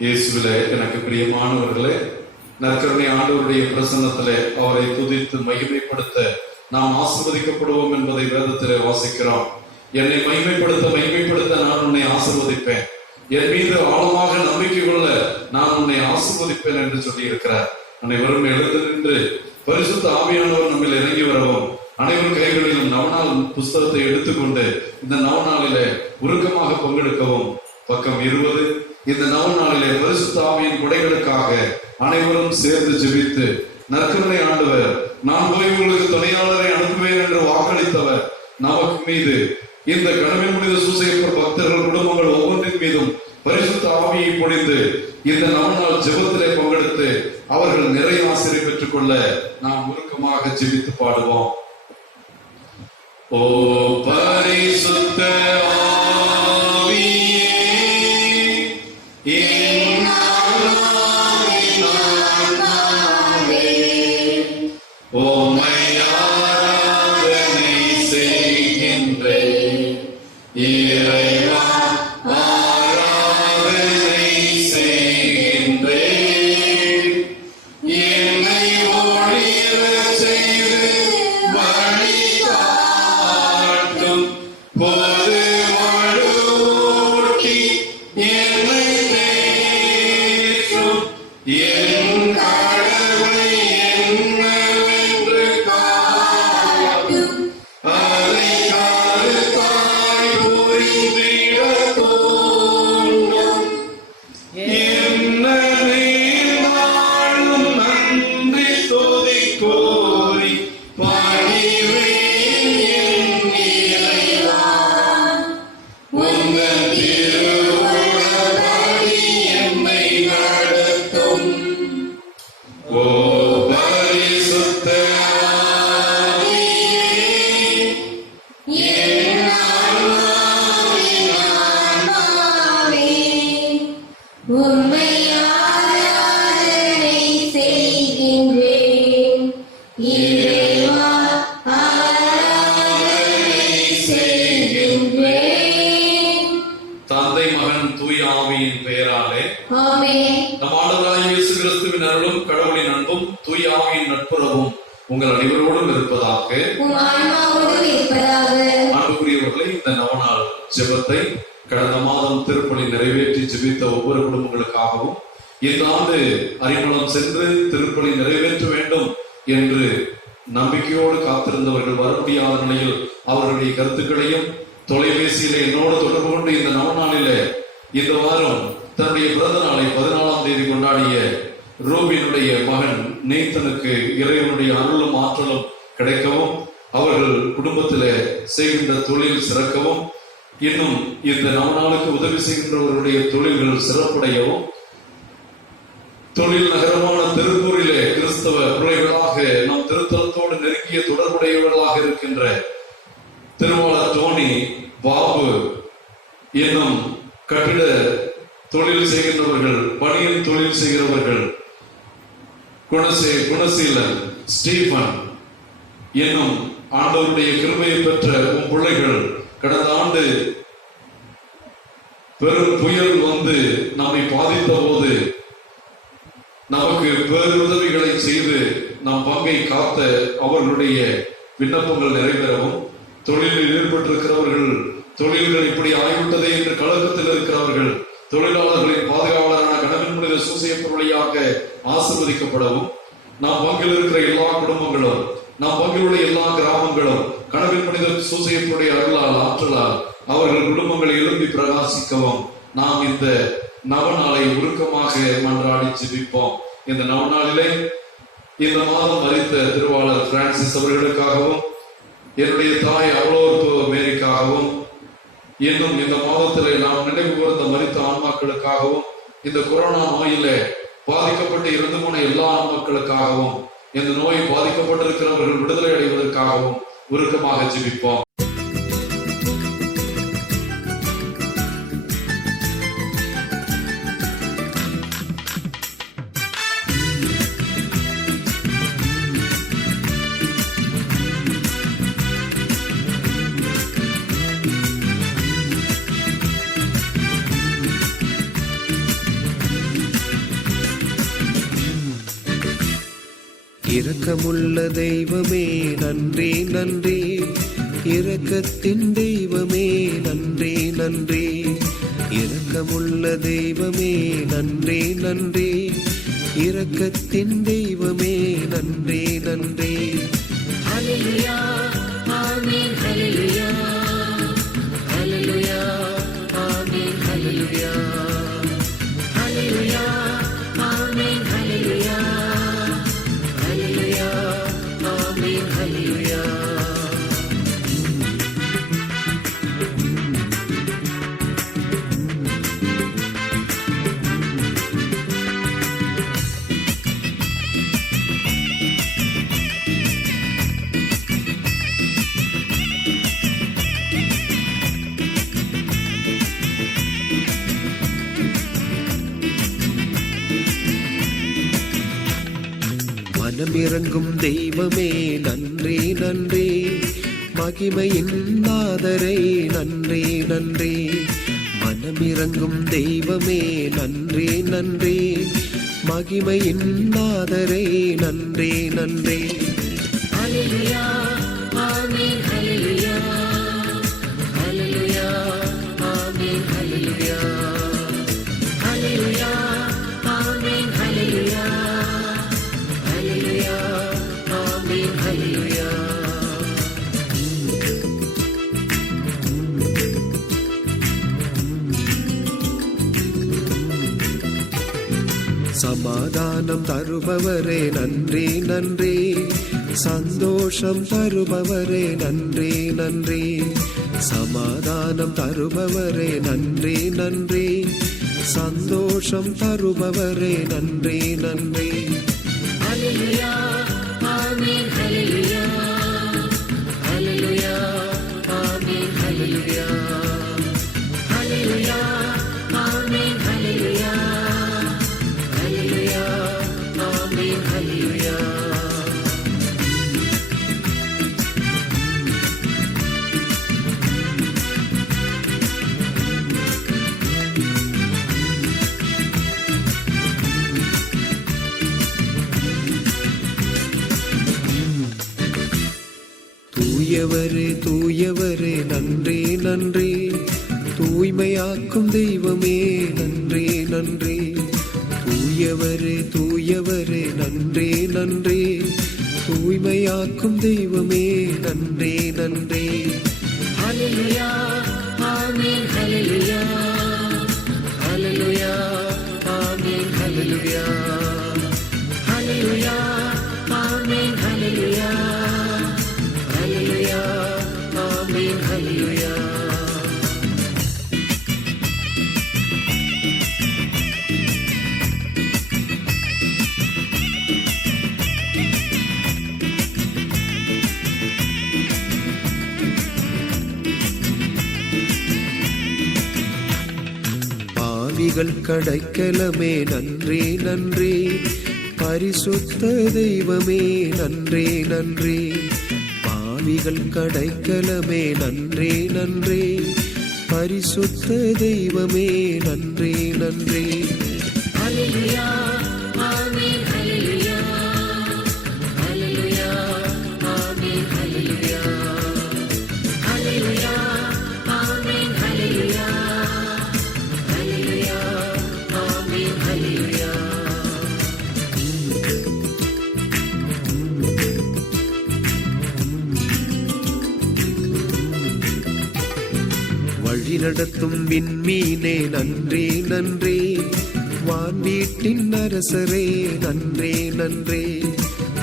இயேசுவிலே எனக்கு பிரியமானவர்களே, நற்கருணை ஆண்டவருடைய பிரசன்னத்திலே அவரை துதித்து மகிமைப்படுத்த நாம் ஆசீர்வதிக்கப்படுவோம் என்பதை வேதத்திலே வாசிக்கிறோம். என்னை மகிமைப்படுத்த நான் உன்னை ஆசீர்வதிப்பேன், என் மீது ஆழமாக நம்பிக்கை கொள்ள நான் உன்னை ஆசீர்வதிப்பேன் என்று சொல்லி இருக்கிறார். அனைவரும் எழுந்து நின்று பரிசுத்த ஆவியானவர் நம்மில் இறங்கி வரவும், அனைவரும் கைகளிலும் நவநாள் புஸ்தகத்தை எடுத்துக்கொண்டு இந்த நவநாளிலே உருக்கமாக பங்கெடுக்கவும். பக்கம் 20. இந்த நவநாளிலே பரிசுத்த ஆவியின் கொடைகளுக்காக அனைவரும் சேர்ந்து ஜெபித்து, நற்கருணை ஆண்டவர் நான் போய் உங்களுக்கு துணையாளரை அனுப்புவேன் என்று வாக்களித்தவர் நமக்கு மீது இந்த கனவின் புனித சூசையப்பர் பக்தர்கள் குடும்பங்கள் ஒவ்வொன்றின் மீதும் பரிசுத்த ஆவியை பொழிந்து இந்த நவநாள் ஜெபத்திலே பங்கெடுத்து அவர்கள் நிறைய ஆசிரியை பெற்றுக் கொள்ள நாம் உருக்கமாக ஜெபித்து பாடுவோம். ஓ பரிசுத்த Oh தூய ஆவியின் பெயராலே ஆமென். நம் ஆண்டவராகிய இயேசு கிறிஸ்துவின் அருளும் கடவுளின் அன்பும் தூய ஆவியின் நட்புறவும் உங்கள் அனைவரோடும் இருப்பதாக. உம் ஆன்மாவோடும் இருப்பதாக. அன்புக்குரியவர்களே, இந்த நவநாள் ஜெபத்தை கடந்த மாதம் திருப்பலி நிறைவேற்றி ஜெபித்த ஒவ்வொரு குடும்பங்களுக்காகவும் இந்த ஆண்டு அறிமுகம் சென்று திருப்பலி நிறைவேற்ற வேண்டும் என்று நம்பிக்கையோடு காத்திருந்தவர்கள் வர முடியாத நிலையில் அவர்களுடைய கருத்துக்களையும் தொலைபேசியில என்னோடு தொடர்பு கொண்டு இந்த நவநாளில இந்த வாரம் தன்னுடைய பிறந்த நாளை 14ஆம் தேதி கொண்டாடிய ரூபினுடைய மகன் நேத்தனுக்கு இறைவனுடைய அருளும் ஆற்றலும் கிடைக்கவும், அவர்கள் குடும்பத்தில செய்கின்ற தொழில் சிறக்கவும், இன்னும் இந்த நவநாளுக்கு உதவி செய்கின்றவர்களுடைய தொழில்கள் சிறப்புடையவும், தொழில் நகரமான திருப்பூரிலே கிறிஸ்தவ பிள்ளைகளாக நம் திருத்தலத்தோடு நெருங்கிய தொடர்புடையவர்களாக இருக்கின்ற திருவாளர் டோனி பாபு என்னும் கட்டிட தொழில் செய்கின்றவர்கள், பணியின் தொழில் செய்கிறவர்கள், குணசீலன் ஸ்டீபன் என்னும் ஆண்டவருடைய கிருபையை பெற்ற உன் பிள்ளைகள் கடந்த ஆண்டு பெரும் புயல் வந்து நம்மை பாதித்த போது நமக்கு பேருதவிகளை செய்து நம் பங்கை காத்த அவர்களுடைய விண்ணப்பங்கள் நிறைவேறவும், தொழிலில் ஈடுபட்டிருக்கிறவர்கள் தொழில்கள் இப்படி ஆகிவிட்டதே என்று கலக்கத்தில் இருக்கிறவர்கள் தொழிலாளர்களின் பாதுகாவலரான கடவுள் புனித சூசையப்பர் வழியாக ஆசீர்வதிக்கப்படவும், நாம் பங்கில் இருக்கிற எல்லா குடும்பங்களும், நாம் பங்கில் உள்ள எல்லா கிராமங்களும் கடவுள் புனித சூசையப்பருடைய அருளால் ஆற்றலால் அவர்கள் குடும்பங்களை எழுப்பி பிரகாசிக்கவும் நாம் இந்த நவநாளை உருக்கமாக மன்றாடி ஜெபிப்போம். இந்த நவநாளிலே இந்த மாதம் மரித்த திருவாளர் பிரான்சிஸ் அவர்களுக்காகவும், என்னுடைய தாய் அவ்வளோர்ப்பு மேரிக்காகவும், இன்னும் இந்த மாதத்திலே நாம் நினைவு கூர்ந்த மரித்த ஆன்மாக்களுக்காகவும், இந்த கொரோனா நோயில பாதிக்கப்பட்டு இறந்து போன எல்லா ஆன்மாக்களுக்காகவும், இந்த நோய் பாதிக்கப்பட்டிருக்கிறவர்கள் விடுதலை அடைவதற்காகவும் உருக்கமாக ஜெபிப்போம். இரக்கமுள்ள தெய்வமே நன்றி நன்றி, இரக்கத்தின் தெய்வமே நன்றி நன்றி, இரக்கமுள்ள தெய்வமே நன்றி நன்றி, இரக்கத்தின் தெய்வமே நன்றி நன்றி. ஹல்லேலூயா ஆமென் ஹல்லேலூயா ஹல்லேலூயா ஆமென் ஹல்லேலூயா ஹல்லேலூயா ஆமென் ஹல்லேலூயா ஹல்லேலூயா ஆமென் ஹல்லேலூயா. மனமிறங்கும் தெய்வமே நன்றி நன்றி, மகிமையின் நாதரை நன்றி நன்றி, மனமிறங்கும் தெய்வமே நன்றி நன்றி, மகிமையின் நாதரை நன்றி நன்றி. ஹல்லேலூயா ஆமென் ஹல்லேலூயா ஹல்லேலூயா ஆமென் ஹல்லேலூயா ஹல்லேலூயா ஆமென் ஹல்லேலூயா ஹல்லேலூயா ஆமென் ஹல்லேலூயா. சமாதானம் தருபவரே நன்றி நன்றி, சந்தோஷம் தருபவரே நன்றி நன்றி, சமாதானம் தருபவரே நன்றி நன்றி, சந்தோஷம் தருபவரே நன்றி நன்றி. ஹல்லேலூயா ஆமென் ஹல்லேலூயா ஹல்லேலூயா ஆமென் ஹல்லேலூயா ஹல்லேலூயா ஆமென் ஹல்லேலூயா ஹல்லேலூயா ஆமென் ஹல்லேலூயா. தூயவரே தூயவரே நன்றி நன்றி, தூய்மையாக்கும் தெய்வமே நன்றி நன்றி. தூயவரே தூயவரே நன்றி நன்றி, தூய்மையாக்கும் தெய்வமே நன்றி நன்றி. Hallelujah, Amen, Hallelujah, Hallelujah, Amen, Hallelujah, Hallelujah, Amen, Hallelujah, Hallelujah, Amen, Hallelujah. பாவிகள் கடைக்கலமே நன்றி நன்றி, பரிசுத்த தெய்வமே நன்றி நன்றி. பாவிகள் கடைக்கலமே நன்றி நன்றி, பரிசுத்த தெய்வமே நன்றி நன்றி. Hallelujah, Amen, Hallelujah, Hallelujah, Amen, Hallelujah, Hallelujah, Amen, Hallelujah, Hallelujah, Amen, Hallelujah. வழி நடத்தும் விண்மீனே நன்றி நன்றி, வான் வீட்டின் அரசரே நன்றி நன்றி.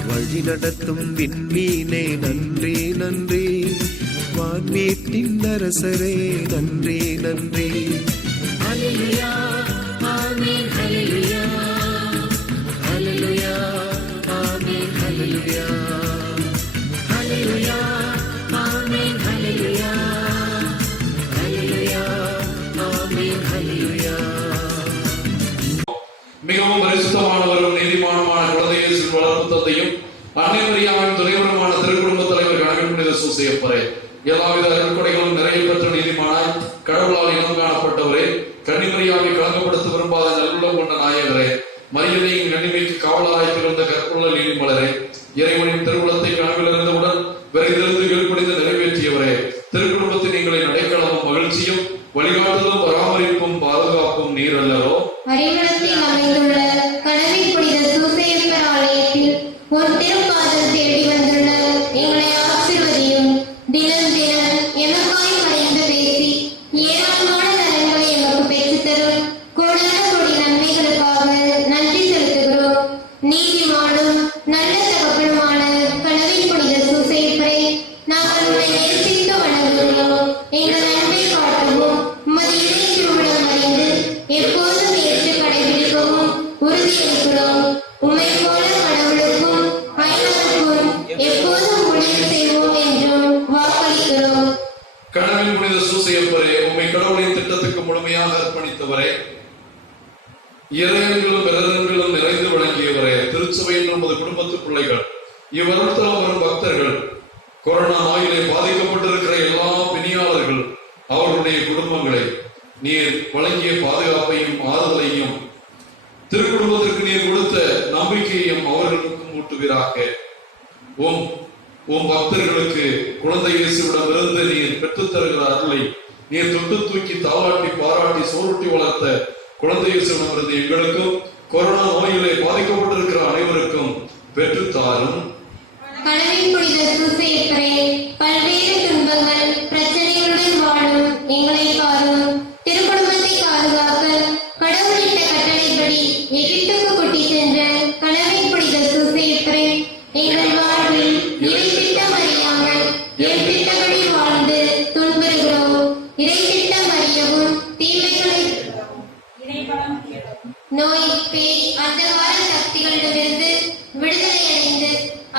வழி நடத்தும் விண்மீனே நன்றி நன்றி, வான் வீட்டின் அரசரே நன்றி நன்றி. Hallelujah, Amen, Hallelujah, Hallelujah, Amen, Hallelujah, Hallelujah, Amen, Hallelujah, Hallelujah, Amen, Hallelujah. மிகவும் பரிசுத்தமானவரும் நீதிமானுமான குழந்தை இயேசுவின் வளர்ப்பு தந்தையும் அன்னை மரியாவின் துணைவருமான திருக்குடும்ப தலைவர் கணவன் புனித சூசையப்பரே, எல்லாவித அருட்கொடைகளும் நிறைய பெற்ற நீதிமானாய் கடவுளால் இனம் காணப்பட்டவரே, கன்னிமரியாவை கலங்கப்படுத்த விரும்பாத நல்லுள்ளம் கொண்ட நாயகரே, மரியதையின் கண்ணிமைக்கு காவலராய் திகழ்ந்த கற்புள்ள நீதிமலரே, இறைவனின் திருவுளத்தை கனவில் இருந்தவுடன் விரைந்திருந்து கீழ்ப்படிந்து நிறைவேற்றியவரே, திருக்குடும்பத்தின் எங்களின் அடைக்கலமும் மகிழ்ச்சியும் வழிகாட்டுதலும் பராமரிப்பும் பாதுகாப்பும் நீர் அல்லவோ. அறிவளத்தில் அமைந்துள்ள கனவி புனித சூசையப்பர் ஆலயத்தில் ஒரு திருப்பாதல் தேடி வந்துள்ள எங்களை ஆசீர்வதியும். தினம் தினம் எமக்காய் படைந்து பேசி ஏராளமான நலன்களை எமக்கு பெற்றுத்தரும் கோடான கோடி நன்மைகளுக்காக நன்றி செலுத்துகிறோம். நீதிமானும் நல்ல தகப்பனுமான கனவி புனித சூசையப்பரை நாங்கள் உங்களை நேசித்து வணங்குகிறோம். எங்கள் அன்பை காட்டவும் உமது இறை திருவிழம் அறிந்து எப்போதும் ஏற்று கடைபிடிக்கவும் உறுதியளிக்கிறோம். உம்மை போல கடவுளுக்கும் அயலாருக்கும் எப்போதும் ஊழியம் செய்வோம் என்றும் வாக்களிக்கிறோம். கனவின் புனித சூசையப்பரே, உம்மை கடவுளின் திட்டத்துக்கு முழுமையாக அர்ப்பணித்தவரே, இறையன்களும் பிறரன்களும் நிறைந்து வழங்கியவரே, திருச்சபையின் நமது குடும்பத்து பிள்ளைகள், இவ்வருத்தலம் வரும் பக்தர்கள், கொரோனா நோயிலே பாதிக்கப்பட்டிருக்கிற எல்லா பிணியாளர்கள், அவர்களுடைய குடும்பங்களை நீர் வழங்கிய பாதுகாப்பையும் ஆறுதலையும் திருக்குடும்பத்திற்கு நீர் கொடுத்த நம்பிக்கையையும் அவர்களுக்கும் ஊட்டுவீராக. உம் பக்தர்களுக்கு குழந்தை இயேசுவிடமிருந்து நீர் பெற்றுத் தருகிற அருளை நீர் தொட்டு தூக்கி தாளாட்டி பாராட்டி சோறுட்டி வளர்த்த குழந்தை இயேசுவிடமிருந்து எங்களுக்கும் கொரோனா நோயிலே பாதிக்கப்பட்டிருக்கிற அனைவருக்கும் பெற்றுத்தாரும். கனவி புனித சூசையப்பரே, பல்வேறு துன்பங்கள் பிரச்சனைகளுடன் வாழும் எங்களை பாரும். திருக்குடும்பத்தை பாதுகாக்க கடவுளிட்ட கட்டளைப்படி எகிப்துக்கு கூட்டி சென்ற கனவி புனித சூசையப்பரே, எங்கள் வாழ்வில் இறை திட்டம் அறியாமல் என் திட்டப்படி வாழ்ந்து துன்புறுகிறோம். இறை திட்டம் அறியவும் தீமைகளை நோய் பேய் அந்தகார சக்திகளிடமிருந்து விடுதலை அடைந்து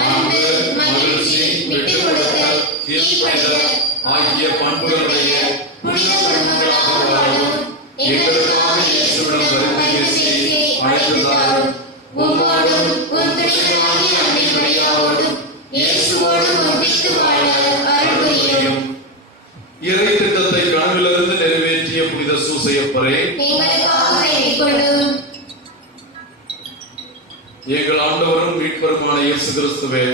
அன்பு மகிழ்ச்சி விட்டுக் கொடுத்தல் கீழ்ப்படிதல் ஆகிய பண்புகளுடைய புனித குடும்பங்களாக வாழும் எங்களுக்காக இயேசுவிடம் பரிந்து பேசி அழைத்து தாரும். உம்மோடும் உம் துணைவராகிய அன்னை மரியாவோடும் இயேசுவோடும் ஒன்றித்து வாழ அருள் புரியும். இறை திட்டத்தை கனவிலிருந்து நிறைவேற்றிய புனித சூசையப்பரே, எங்களுக்காக வேண்டிக் கொள்ளும். எங்கள் ஆண்டவரும் மீட்பருமான இயேசு கிறிஸ்துவே,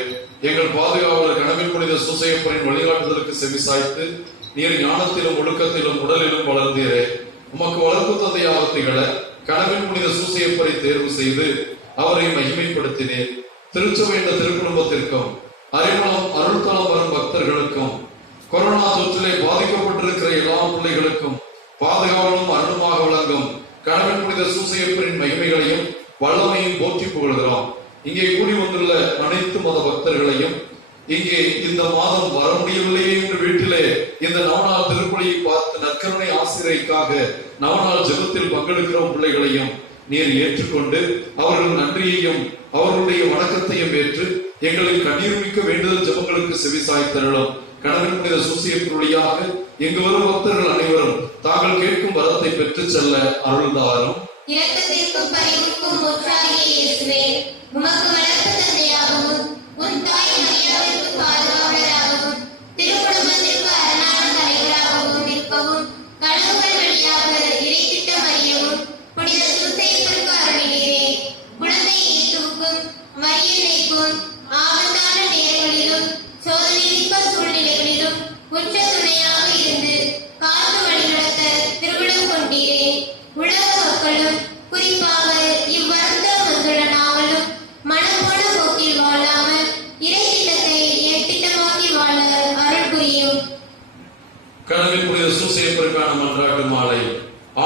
எங்கள் பாதுகாவலர் கணவன் புனித சூசையப்பரின் வழிகாட்டுதலுக்கு செவிசாய்த்து நீர் ஞானத்திலும் ஒழுக்கத்திலும் உடலிலும் வளர்ந்தீரே. உமக்கு வளர்ப்பு தந்தையாக திகழ கணவன் புனித சூசையப்பரை தேர்வு செய்து அவரை மகிமைப்படுத்தினேர். திருச்சபை என்ற திருக்குடும்பத்திற்கும் அறிமுகம் அருள்தலம் வரும் பக்தர்களுக்கும் கொரோனா தொற்றிலே பாதிக்கப்பட்டிருக்கிற எல்லா பிள்ளைகளுக்கும் பாதுகாவலும் அருளுமாக விளங்கும் கணவன் புனித சூசையப்பரின் மகிமைகளையும் வல்லமையும் போற்றி புகழ்கிறோம். இங்கே கூடி வந்துள்ள அனைத்து மத பக்தர்களையும், இங்கே இந்த மாதம் வர முடியவில்லையே என்று வீட்டிலே இந்த நவநாள் திருப்பலியை பார்த்து நற்கருணை ஆசிரியைக்காக நவநாள் ஜெபத்தில் பங்கெடுக்கிற பிள்ளைகளையும் நீர் ஏற்றுக்கொண்டு அவர்கள் நன்றியையும் அவர்களுடைய வணக்கத்தையும் ஏற்று எங்களின் கண்ணீர் மிக்க வேண்டுதல் ஜெபங்களுக்கு செவிசாய்த்தருளும். கணவன் புனித சூசையப்பருடையாக எங்கு வரும் பக்தர்கள் அனைவரும் தாங்கள் கேட்கும் வரத்தை பெற்று செல்ல அருள்தாரும். இரக்கத்திற்கும் பரிவுக்கும் முற்றாகிய இயேசுவே, உமக்கு வளர்ப்பு தந்தையாகவும் உன் தாய் மரியாவிற்கு பாதுகாவலராகவும் திருக்குடும்பத்திற்கு அரணான தலைவராகவும் நிற்கவும் கடவுள் வழியாக இறைத்திட்ட மரியவும் புனித சூசையப்பருக்கு அருளினீரே. குழந்தை இயேசுவுக்கும் மரியன்னைக்கும் ஆபத்தான நேரங்களிலும் சோதனைமிக்க சூழ்நிலைகளிலும் உற்ற துணையாக இருந்து காத்து வழிநடத்த திருவிழம் கொண்டீரே. உலக மக்களும் குறிப்பாக இவ்வருத்தம் வந்துள்ள நாவலும் மனம் போன போக்கில் வாழாமல் இறை திட்டத்தை எட்டிட்டமாக்கி வாழ அருள் புரியும். கணவன் புனித சூசையப்பருக்கான மன்றாட்டு மாலை.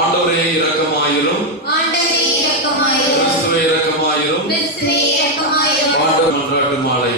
ஆண்டவரே இரக்கமாயிரும், ஆண்டவரே இரக்கமாயிரும், கிறிஸ்துவே இரக்கமாயிரும், கிறிஸ்துவே இரக்கமாயிரும். ஆண்டவர் மன்றாட்டு மாலை.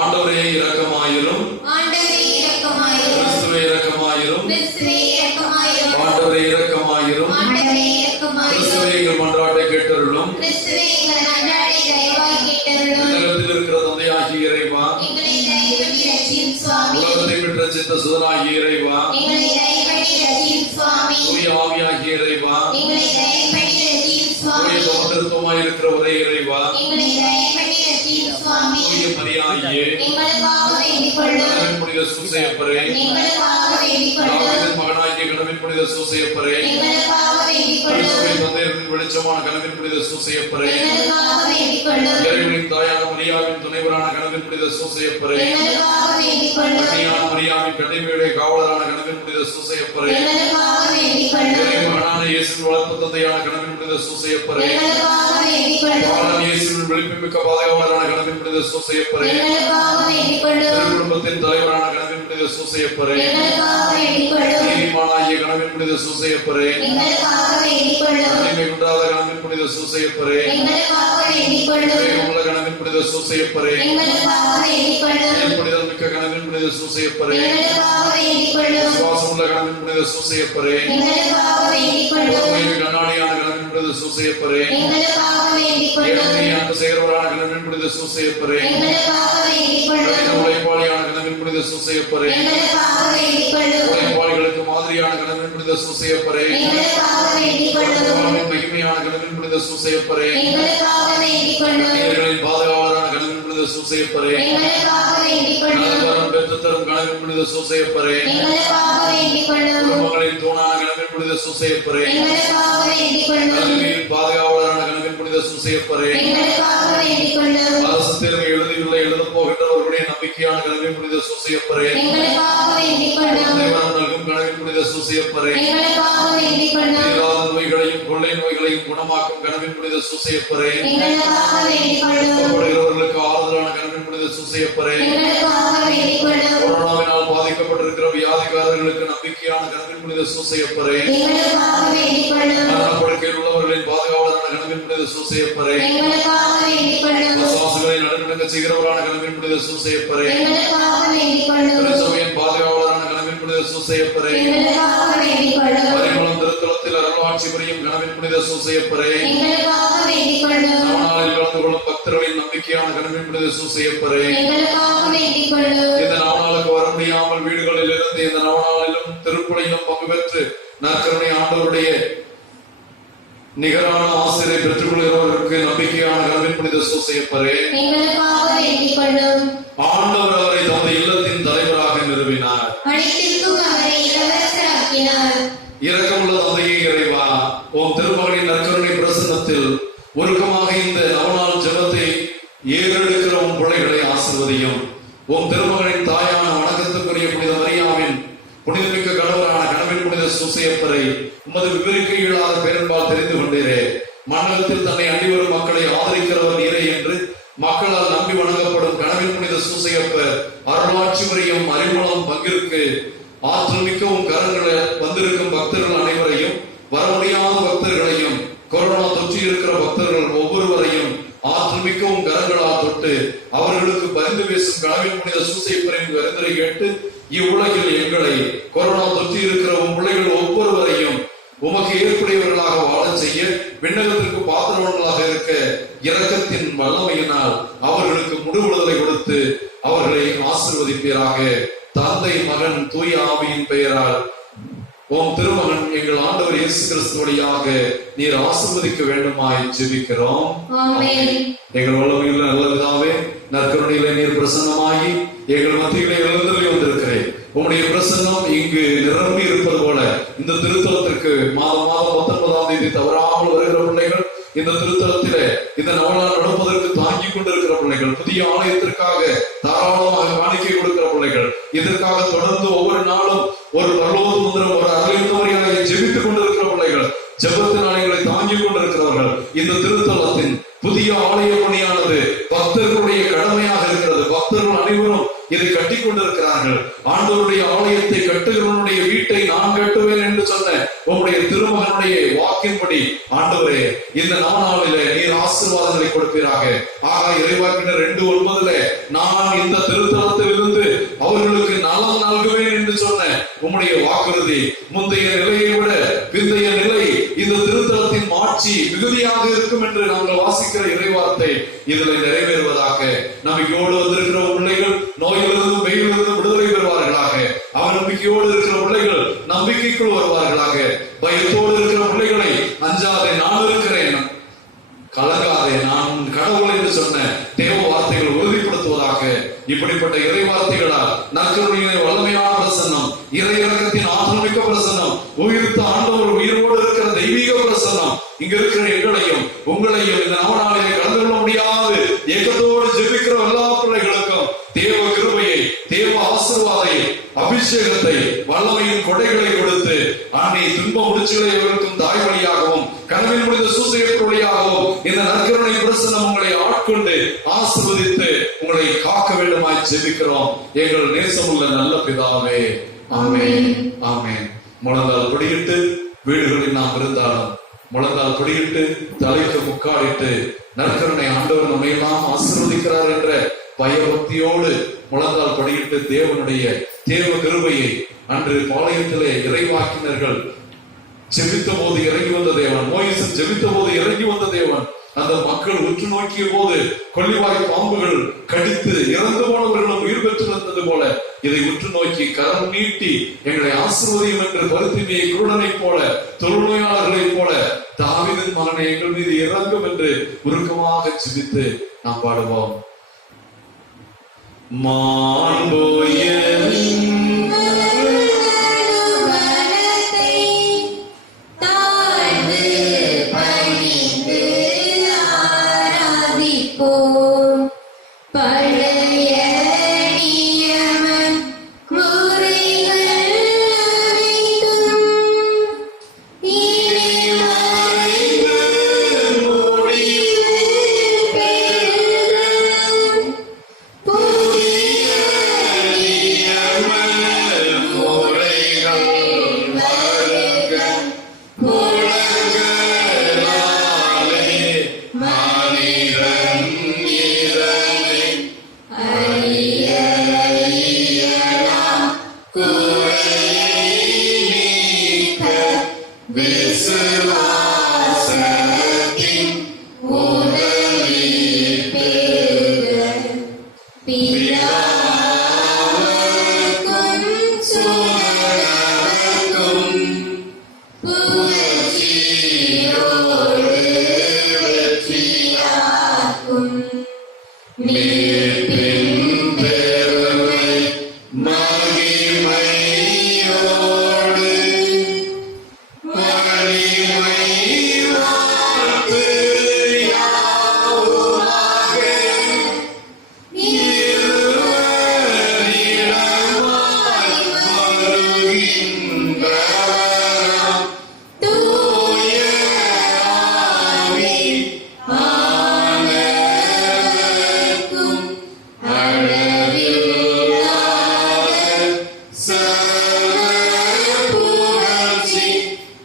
ஆண்டவரே இரக்கமாயிரும், ஆண்டவரே இரக்கமாயிரும், கிறிஸ்துவே இரக்கமாயிரும், கிறிஸ்துவே இரக்கமாயிரும். ஆண்டவரே இரக்கமாயிரும், ஆண்டவரே இரக்கமாயிரும், கிறிஸ்துவே எங்கள் மன்றாட்டை கேட்டருளும். கிறிஸ்துவே எங்கள் அன்றாடை தயவாய் கேட்டருளும். உலகத்தில் இருக்கிற தந்தையாகிய இறைவா, எங்களை தயவுபடி ரட்சியும் சுவாமி. உலகத்தை பெற்ற சித்த சுதனாகிய இறைவா, எங்களை தயவுபடி ரட்சியும் சுவாமி. தூய ஆவியாகிய இறைவா, எங்களை தயவுபடி ரட்சியும் சுவாமி. தூய சமத்திருத்தமாய் இருக்கிற ஒரே இறைவா, எங்களை தயவுபடி ரட்சியும் சுவாமி. தூய மரியாயே, எங்களுக்காக வேண்டிக் கொள்ளும். கணவன் புனித சூசையப்பரே, எங்களுக்காக வேண்டிக் கொள்ளும். தாவீதின் மகனாகிய கணவன் புனித சூசையப்பரே, எங்களுக்காக வேண்டிக் கொள்ளும். கிறிஸ்துவின் தந்தையரின் வெளிச்சமான கணவன் புனித சூசையப்பரே, எங்களுக்காக வேண்டிக் கொள்ளும். இறைவனின் தாயான மரியாவின் துணைவரான கணவன் புனித சூசையப்பரே, எங்களுக்காக வேண்டிக் கொள்ளும். கன்னியான மரியாவின் கன்னிமையுடைய காவலரான கணவன் புனித சூசையப்பரே, எங்களுக்காக வேண்டிக் கொள்ளும். இறைமகனான இயேசுவின் வளர்ப்பு தந்தையான கணவன் புனித சூசையப்பரே, எங்களுக்காக வேண்டிக் கொள்ளும். பாலன் இயேசுவின் வெளிப்புமிக்க பாதுகாவலரான கணவன் புனித சூசையப்பரே, எங்களுக்காக வேண்டிக் கொள்ளும். திருக்குடும்பத்தின் தலைவரான கணவன் புனித சூசையப்பரே, எங்களுக்காக வேண்டிக் கொள்ளும். நீதிமானாகிய கணவன் புனித சூசையப்பரே, எங்களுக்காக வேண்டிக் கொள்ளும். தனிமை குன்றாத கணவன் புனித சூசையப்பரே, எங்களுக்காக வேண்டிக் கொள்ளும். உள்ள கணவன் புனித சூசையப்பரே, எங்களுக்காக வேண்டிக் கொள்ளும். புனிதல் மிக்க கணவன் புனித சூசையப்பரே, எங்களுக்காக வேண்டிக் கொள்ளும். விசுவாசமுள்ள கணவன் புனித சூசையப்பரே, எங்களுக்காக வேண்டிக் கொள்ளும். கண்ணாடியான கணவன் புனித சூசையப்பரே, எங்களுக்காக வேண்டிக் கொள்ளும். அன்பு சேகரவரான கணவன் புனித சூசையப்பரே, எங்களுக்காக வேண்டிக் கொள்ளும். உழைப்பாளியான கணவன் புனித சூசையப்பரே, எங்களுக்காக வேண்டிக் கொள்ளும். உழைப்பாளிகளுக்கு மாதிரியான கணவன் புனித சூசையப்பரே, எங்களுக்காக வேண்டிக் கொள்ளும். மகிமையான கணவன் புனித சூசையப்பரே, எங்களுக்காக வேண்டிக் கொள்ளும். நீர்களின் பாதுகாவலரான கணவன் புனித சூசையப்பரே, எங்களுக்காக வேண்டிக் கொள்ளும். நலவரம் பெற்றுத்தரும் கணவன் புனித சூசையப்பரே, எங்களுக்காக வேண்டிக் கொள்ளும். குடும்பங்களின் தூணான கணவன் புனித சூசையப்பரே, எங்களுக்காக வேண்டிக் கொள்ளும். கல்வியின் பாதுகாவலரான கணவன் புனித சூசையப்பரே, எங்களுக்காக வேண்டிக் கொள்ளும். அரசு தேர்வை எழுதியுள்ள எழுதப் போகின்றவர்களுடைய நம்பிக்கையான கணவன் புனித சூசையப்பரே, எங்களுக்காக வேண்டிக் கொள்ளும். தேவரம் நல்கும் கணவன் புனித சூசையப்பரே, எங்களுக்காக வேண்டிக் கொள்ளும். தீராத நோய்களையும் கொள்ளை நோய்களையும் குணமாக்கும் கணவன் புனித சூசையப்பரே, எங்களுக்காக வேண்டிக் கொள்ளும். கஷ்டப்படுகிறவர்களுக்கு ஆறுதலான கணவன் புனித சூசையப்பரே, எங்களுக்காக வேண்டிக் கொள்ளும். கொரோனாவினால் பாதிக்கப்பட்டிருக்கிற வியாதிகாரர்களுக்கு நம்பிக்கையான கணவன் புனித சூசையப்பரே, எங்களுக்காக வேண்டிக் கொள்ளும். மரணப்படுக்கையில் உள்ளவர்களின் பாதுகாவலரான கணவன் புனித சூசையப்பரே, எங்களுக்காக வேண்டிக் கொள்ளும். விசுவாசிகளை நடுநடுங்க செய்கிறவரான கணவன் புனித சூசையப்பரே, எங்களுக்காக வேண்டிக் கொள்ளும். திருச்சபையின் பாதுகாவலரான கணவன் புனித சூசையப்பரே, எங்களுக்காக வேண்டிக் கொள்ளும். பரிமளம் திருத்தலத்தில் அருளாட்சி புரியும் கணவன் புனித சூசையப்பரே, எங்களுக்காக வேண்டிக் கொள்ளும். நவநாளில் கலந்து கொள்ளும் பக்தர்களின் நம்பிக்கையான கணவன் புனித சூசையப்பரே, எங்களுக்காக வேண்டிக் கொள்ளும். இந்த நவநாளுக்கு வர முடியாமல் வீடுகளில் இருந்து இந்த நவநாளிலும் திருப்பலியிலும் பங்கு பெற்று நற்கருணை ஆண்டவருடைய நிகரான ஆசிரியை பெற்றுக் கொள்கிறவர்களுக்கு நம்பிக்கையான கணவன் புனித சூசையப்பரே, எங்களுக்காக வேண்டிக் கொள்ளும். ஆண்டவர் அவரை தமது இல்லத்தின் தலைவராக நிறுவினார். அனைத்திற்கும் அவரை இளவரசராக்கினார். இரக்கமுள்ள தந்தையே இறைவா, உம் திருமகனின் நற்கருணை பிரசன்னத்தில் உருக்கமாக இந்த நவநாள் ஜெபத்தை ஏறெடுக்கிற உம் பிள்ளைகளை ஆசீர்வதி ஆசிர்வதியும். உம் திருமகனின் தாயான வணக்கத்துக்குரிய புனித மரியாவின் புனிதமிக்க கணவரான கணவன் புனித சூசையப்பரை உமது விவரிக்கை இல்லாத பேரன்பால் தெரிந்து கொண்டீரே. மண்டலத்தில் தன்னை அண்டி வரும் மக்களை ஆதரிக்கிறவர் நீரே என்று மக்களால் நம்பி வணங்கப்படும் கணவன் புனித சூசையப்பர் அருளாட்சி முறையும் அறிமுகம் பங்கிற்கு ஆற்றல் மிக்கவும் கரங்களை வந்திருக்கும் பக்தர்கள் அனைவரையும், வர முடியாத பக்தர்களையும், கொரோனா தொற்றி இருக்கிற பக்தர்கள் ஒவ்வொருவரையும் ஆற்றல் மிக்கவும் கரங்களால் தொட்டு அவர்களுக்கு பரிந்து பேசும் கணவன் புனித சூசையப்பரின் பரிந்துரை கேட்டு இவ்வுலகில் எங்களை கொரோனா தொற்றி இருக்கிற உம் பிள்ளைகள் ஒவ்வொருவரையும் உமக்கு ஏற்புடையவர்களாக வாழ செய்ய, விண்ணகத்திற்கு பாத்திரவர்களாக இருக்க இரக்கத்தின் வல்லமையினால் அவர்களுக்கு விடுதலை கொடுத்து அவர்களை ஆசீர்வதிப்பீராக. தந்தை, மகன், தூய ஆவியின் பெயரால் உம் திருமகன் எங்கள் ஆண்டவர் இயேசு கிறிஸ்து வழியாக நீர் ஆசீர்வதிக்க வேண்டுமாய் ஜெபிக்கிறோம். ஆமென். எங்கள் வல்லமையுள்ள நல்ல பிதாவே, நற்கருணையிலே நீர் பிரசன்னமாகி எங்கள் மத்தியிலே எழுந்தருளி வந்திருக்கிறேன். உம்முடைய பிரசன்னம் இங்கு நிரம்பி இருப்பது போல இந்த திருத்தலத்திற்கு மாதம் 19ஆம் தேதி தவறாமல் வருகிற பிள்ளைகள், இந்த திருத்தலத்திலே இந்த நவநாள் நடப்பதற்கு தாங்கிக் கொண்டிருக்கிற பிள்ளைகள், புதிய ஆலயத்திற்காக தாராளமாக காணிக்கை கொடுக்கிற பிள்ளைகள், இதற்காக தொடர்ந்து ஒவ்வொரு நாளும் ஒரு பரலோக முந்திரம், ஒரு அருளிந்தவரையாக ஜெபித்துக் கொண்டிருக்கிற பிள்ளைகள், ஜெபத்தின் ஆலயங்களை தாங்கிக் கொண்டிருக்கிறவர்கள், இந்த திருத்தலத்தின் புதிய ஆலய பணியானது பக்தர்களுடைய கடமையாக இருக்கிறது. பக்தர்கள் அனைவரும் இதை கட்டி கொண்டிருக்கிறார்கள். ஆண்டவருடைய ஆலயத்தை கட்டுகிறவனுடைய வீட்டை நான் கட்டுவேன் என்று சொன்ன உங்களுடைய திருமகனுடைய வாக்கின்படி ஆண்டவரே இந்த நாளிலே நீர் ஆசீர்வாதங்களை கொடுப்பீராக. ஆக இறைவாக்கினர் 2:9 நான் இந்த திருத்தலத்தில் இருந்து அவர்களுக்கு நலம் நல்குவேன் என்று சொன்ன உம்முடைய வாக்குறுதி முந்தைய நிலையை விட பிந்தைய நிலை இந்த திருத்தலத்தின் மாட்சி மிகுதியாக இருக்கும் என்று நாங்கள் வாசிக்கிற இறைவார்த்தை இதில் நிறைவேறுவதாக. நம்பிக்கையோடு வந்திருக்கிற பிள்ளைகள் நோயிலிருந்து வெயிலிருந்து விடுதலை பெறுவார்களாக. அவர் நம்பிக்கையோடு இருக்கிற பிள்ளைகள் நம்பிக்கைக்குள் வருவார்களாக. பயத்தோடு இருக்கிற பிள்ளைகளை அஞ்சாதே நான் இருக்கிறேன், கலங்காதே நான் கடவுள் என்று சொன்ன தேவ வார்த்தைகள் உறுதிப்படுத்துவதாக. இப்படிப்பட்ட இறை வார்த்தைகளால் நற்கருணையின் வல்லமையான பிரசன்னம், இறை இறக்கத்தின் ஆற்றல்மிக்க பிரசன்னம், உயிர்த்த ஆண்டவர் உயிரோடு இருக்கிற தெய்வீக பிரசன்னம் இங்க இருக்கிற எங்களையும் உங்களையும் இந்த நவநாளிலே கலந்து கொள்ள முடியாது ஏக்கத்தோடு ஜெபிக்கிற எல்லா பிள்ளைகளுக்கும் தேவ கிருபையை, தேவ ஆசீர்வாதத்தை, அபிஷேகத்தை, வல்லமையின் கொடைகளை கொடுத்து அன்னை துன்ப முடிச்சுகளை இருக்கும் தாய் வழியாகவும் கனவில் முடிந்த சூசையப்பர் வழியாகவும் இந்த நற்கருணை பிரசன்னம் உங்களை ஆட்கொண்டு ஆசீர்வதித்து உங்களை காக்க வேண்டுமாய் ஜெபிக்கிறோம் எங்கள் நேசமுள்ள நல்ல பிதாவே. ஆமென், ஆமென். முழங்கால் படியிட்டு வீடுகளில் நாம் இருந்தாலும் முழங்கால் படியிட்டு தலைக்கு முக்காடிட்டு நற்கருணை ஆண்டவர் நம்மையெல்லாம் ஆசீர்வதிக்கிறார் என்ற பயபக்தியோடு முழங்கால் படியிட்டு தேவனுடைய தேவ கிருபையை அன்று பாளையத்திலே இறைவாக்கினர்கள் ஜெபித்த போது இறங்கி வந்த தேவன், மோசேஸ் ஜெபித்த போது இறங்கி வந்த தேவன், அந்த மக்கள் உற்று நோக்கிய போது கொள்ளிவாய் பாம்புகள் கடித்து இறந்து போனவர்களும் உயிர் பெற்றிருந்தது போல இதை உற்று நோக்கி கரம் நீட்டி எங்களை ஆசீர்வதியும் என்று பருத்திமையை குருடனை போல தொழுநோயாளர்களை போல தாவீதின் மகனை எங்கள் மீது இறங்கும் என்று உருக்கமாக ஜெபித்து நாம் பாடுவோம்.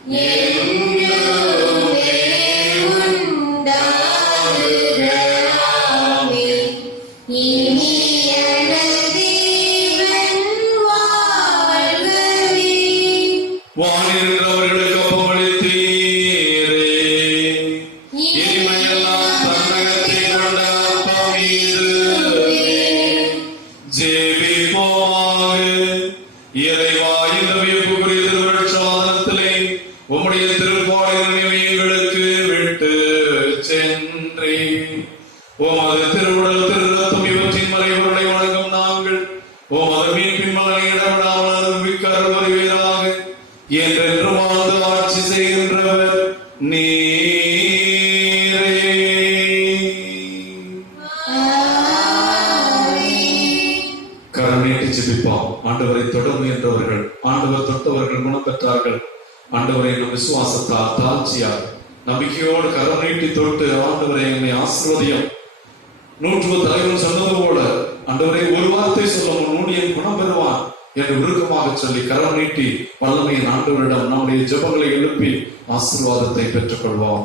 என்றுமே உண்டாகுக. ஆமென். இனியன தேவன் வாழ்கவே. வானிருக்கிறவர்களுக்கு அப்பமளித்தீரே, இனிமையெல்லாம் தன்னகத்தை கொண்ட அப்பா மீது ஜெபிப்போமாக. இறைவா, இந்த வியப்புக்குரிய திருவிழாசாதனத்திலே உம்முடைய திருப்பாடலை எங்களுக்கு விட்டு சென்றே. உமது திருவுடல் திருரத்தம் இவற்றின் மறைபொருளை வழங்கும் நாங்கள் உமது மீட்பின் மகனை இடவிடாமல் அனுபவிக்க அருள் புரிவீராக. என்றென்றும் வாழ்ந்து ஆட்சி செய்கின்றவர் நீரே. கருணீட்டு ஜெபிப்போம். ஆண்டவரை தொட முயன்றவர்கள், ஆண்டவர் தொட்டவர்கள் குணம் பெற்றார்கள். ஆண்டவரை நம் விசுவாசத்தால் தாழ்ச்சியார் நம்பிக்கையோடு கரம் நீட்டி தொட்டு ஆண்டவரை என்னை ஆசீர்வதியும். 100 தலைவர்கள் சொன்னது போல ஆண்டவரை ஒரு வார்த்தை சொல்லும் ஊழியன் குணம் பெறுவான் என்று உருக்கமாக சொல்லி கரம் நீட்டி வல்லமையின் ஆண்டவரிடம் நம்முடைய ஜெபங்களை எழுப்பி ஆசீர்வாதத்தை பெற்றுக் கொள்வோம்.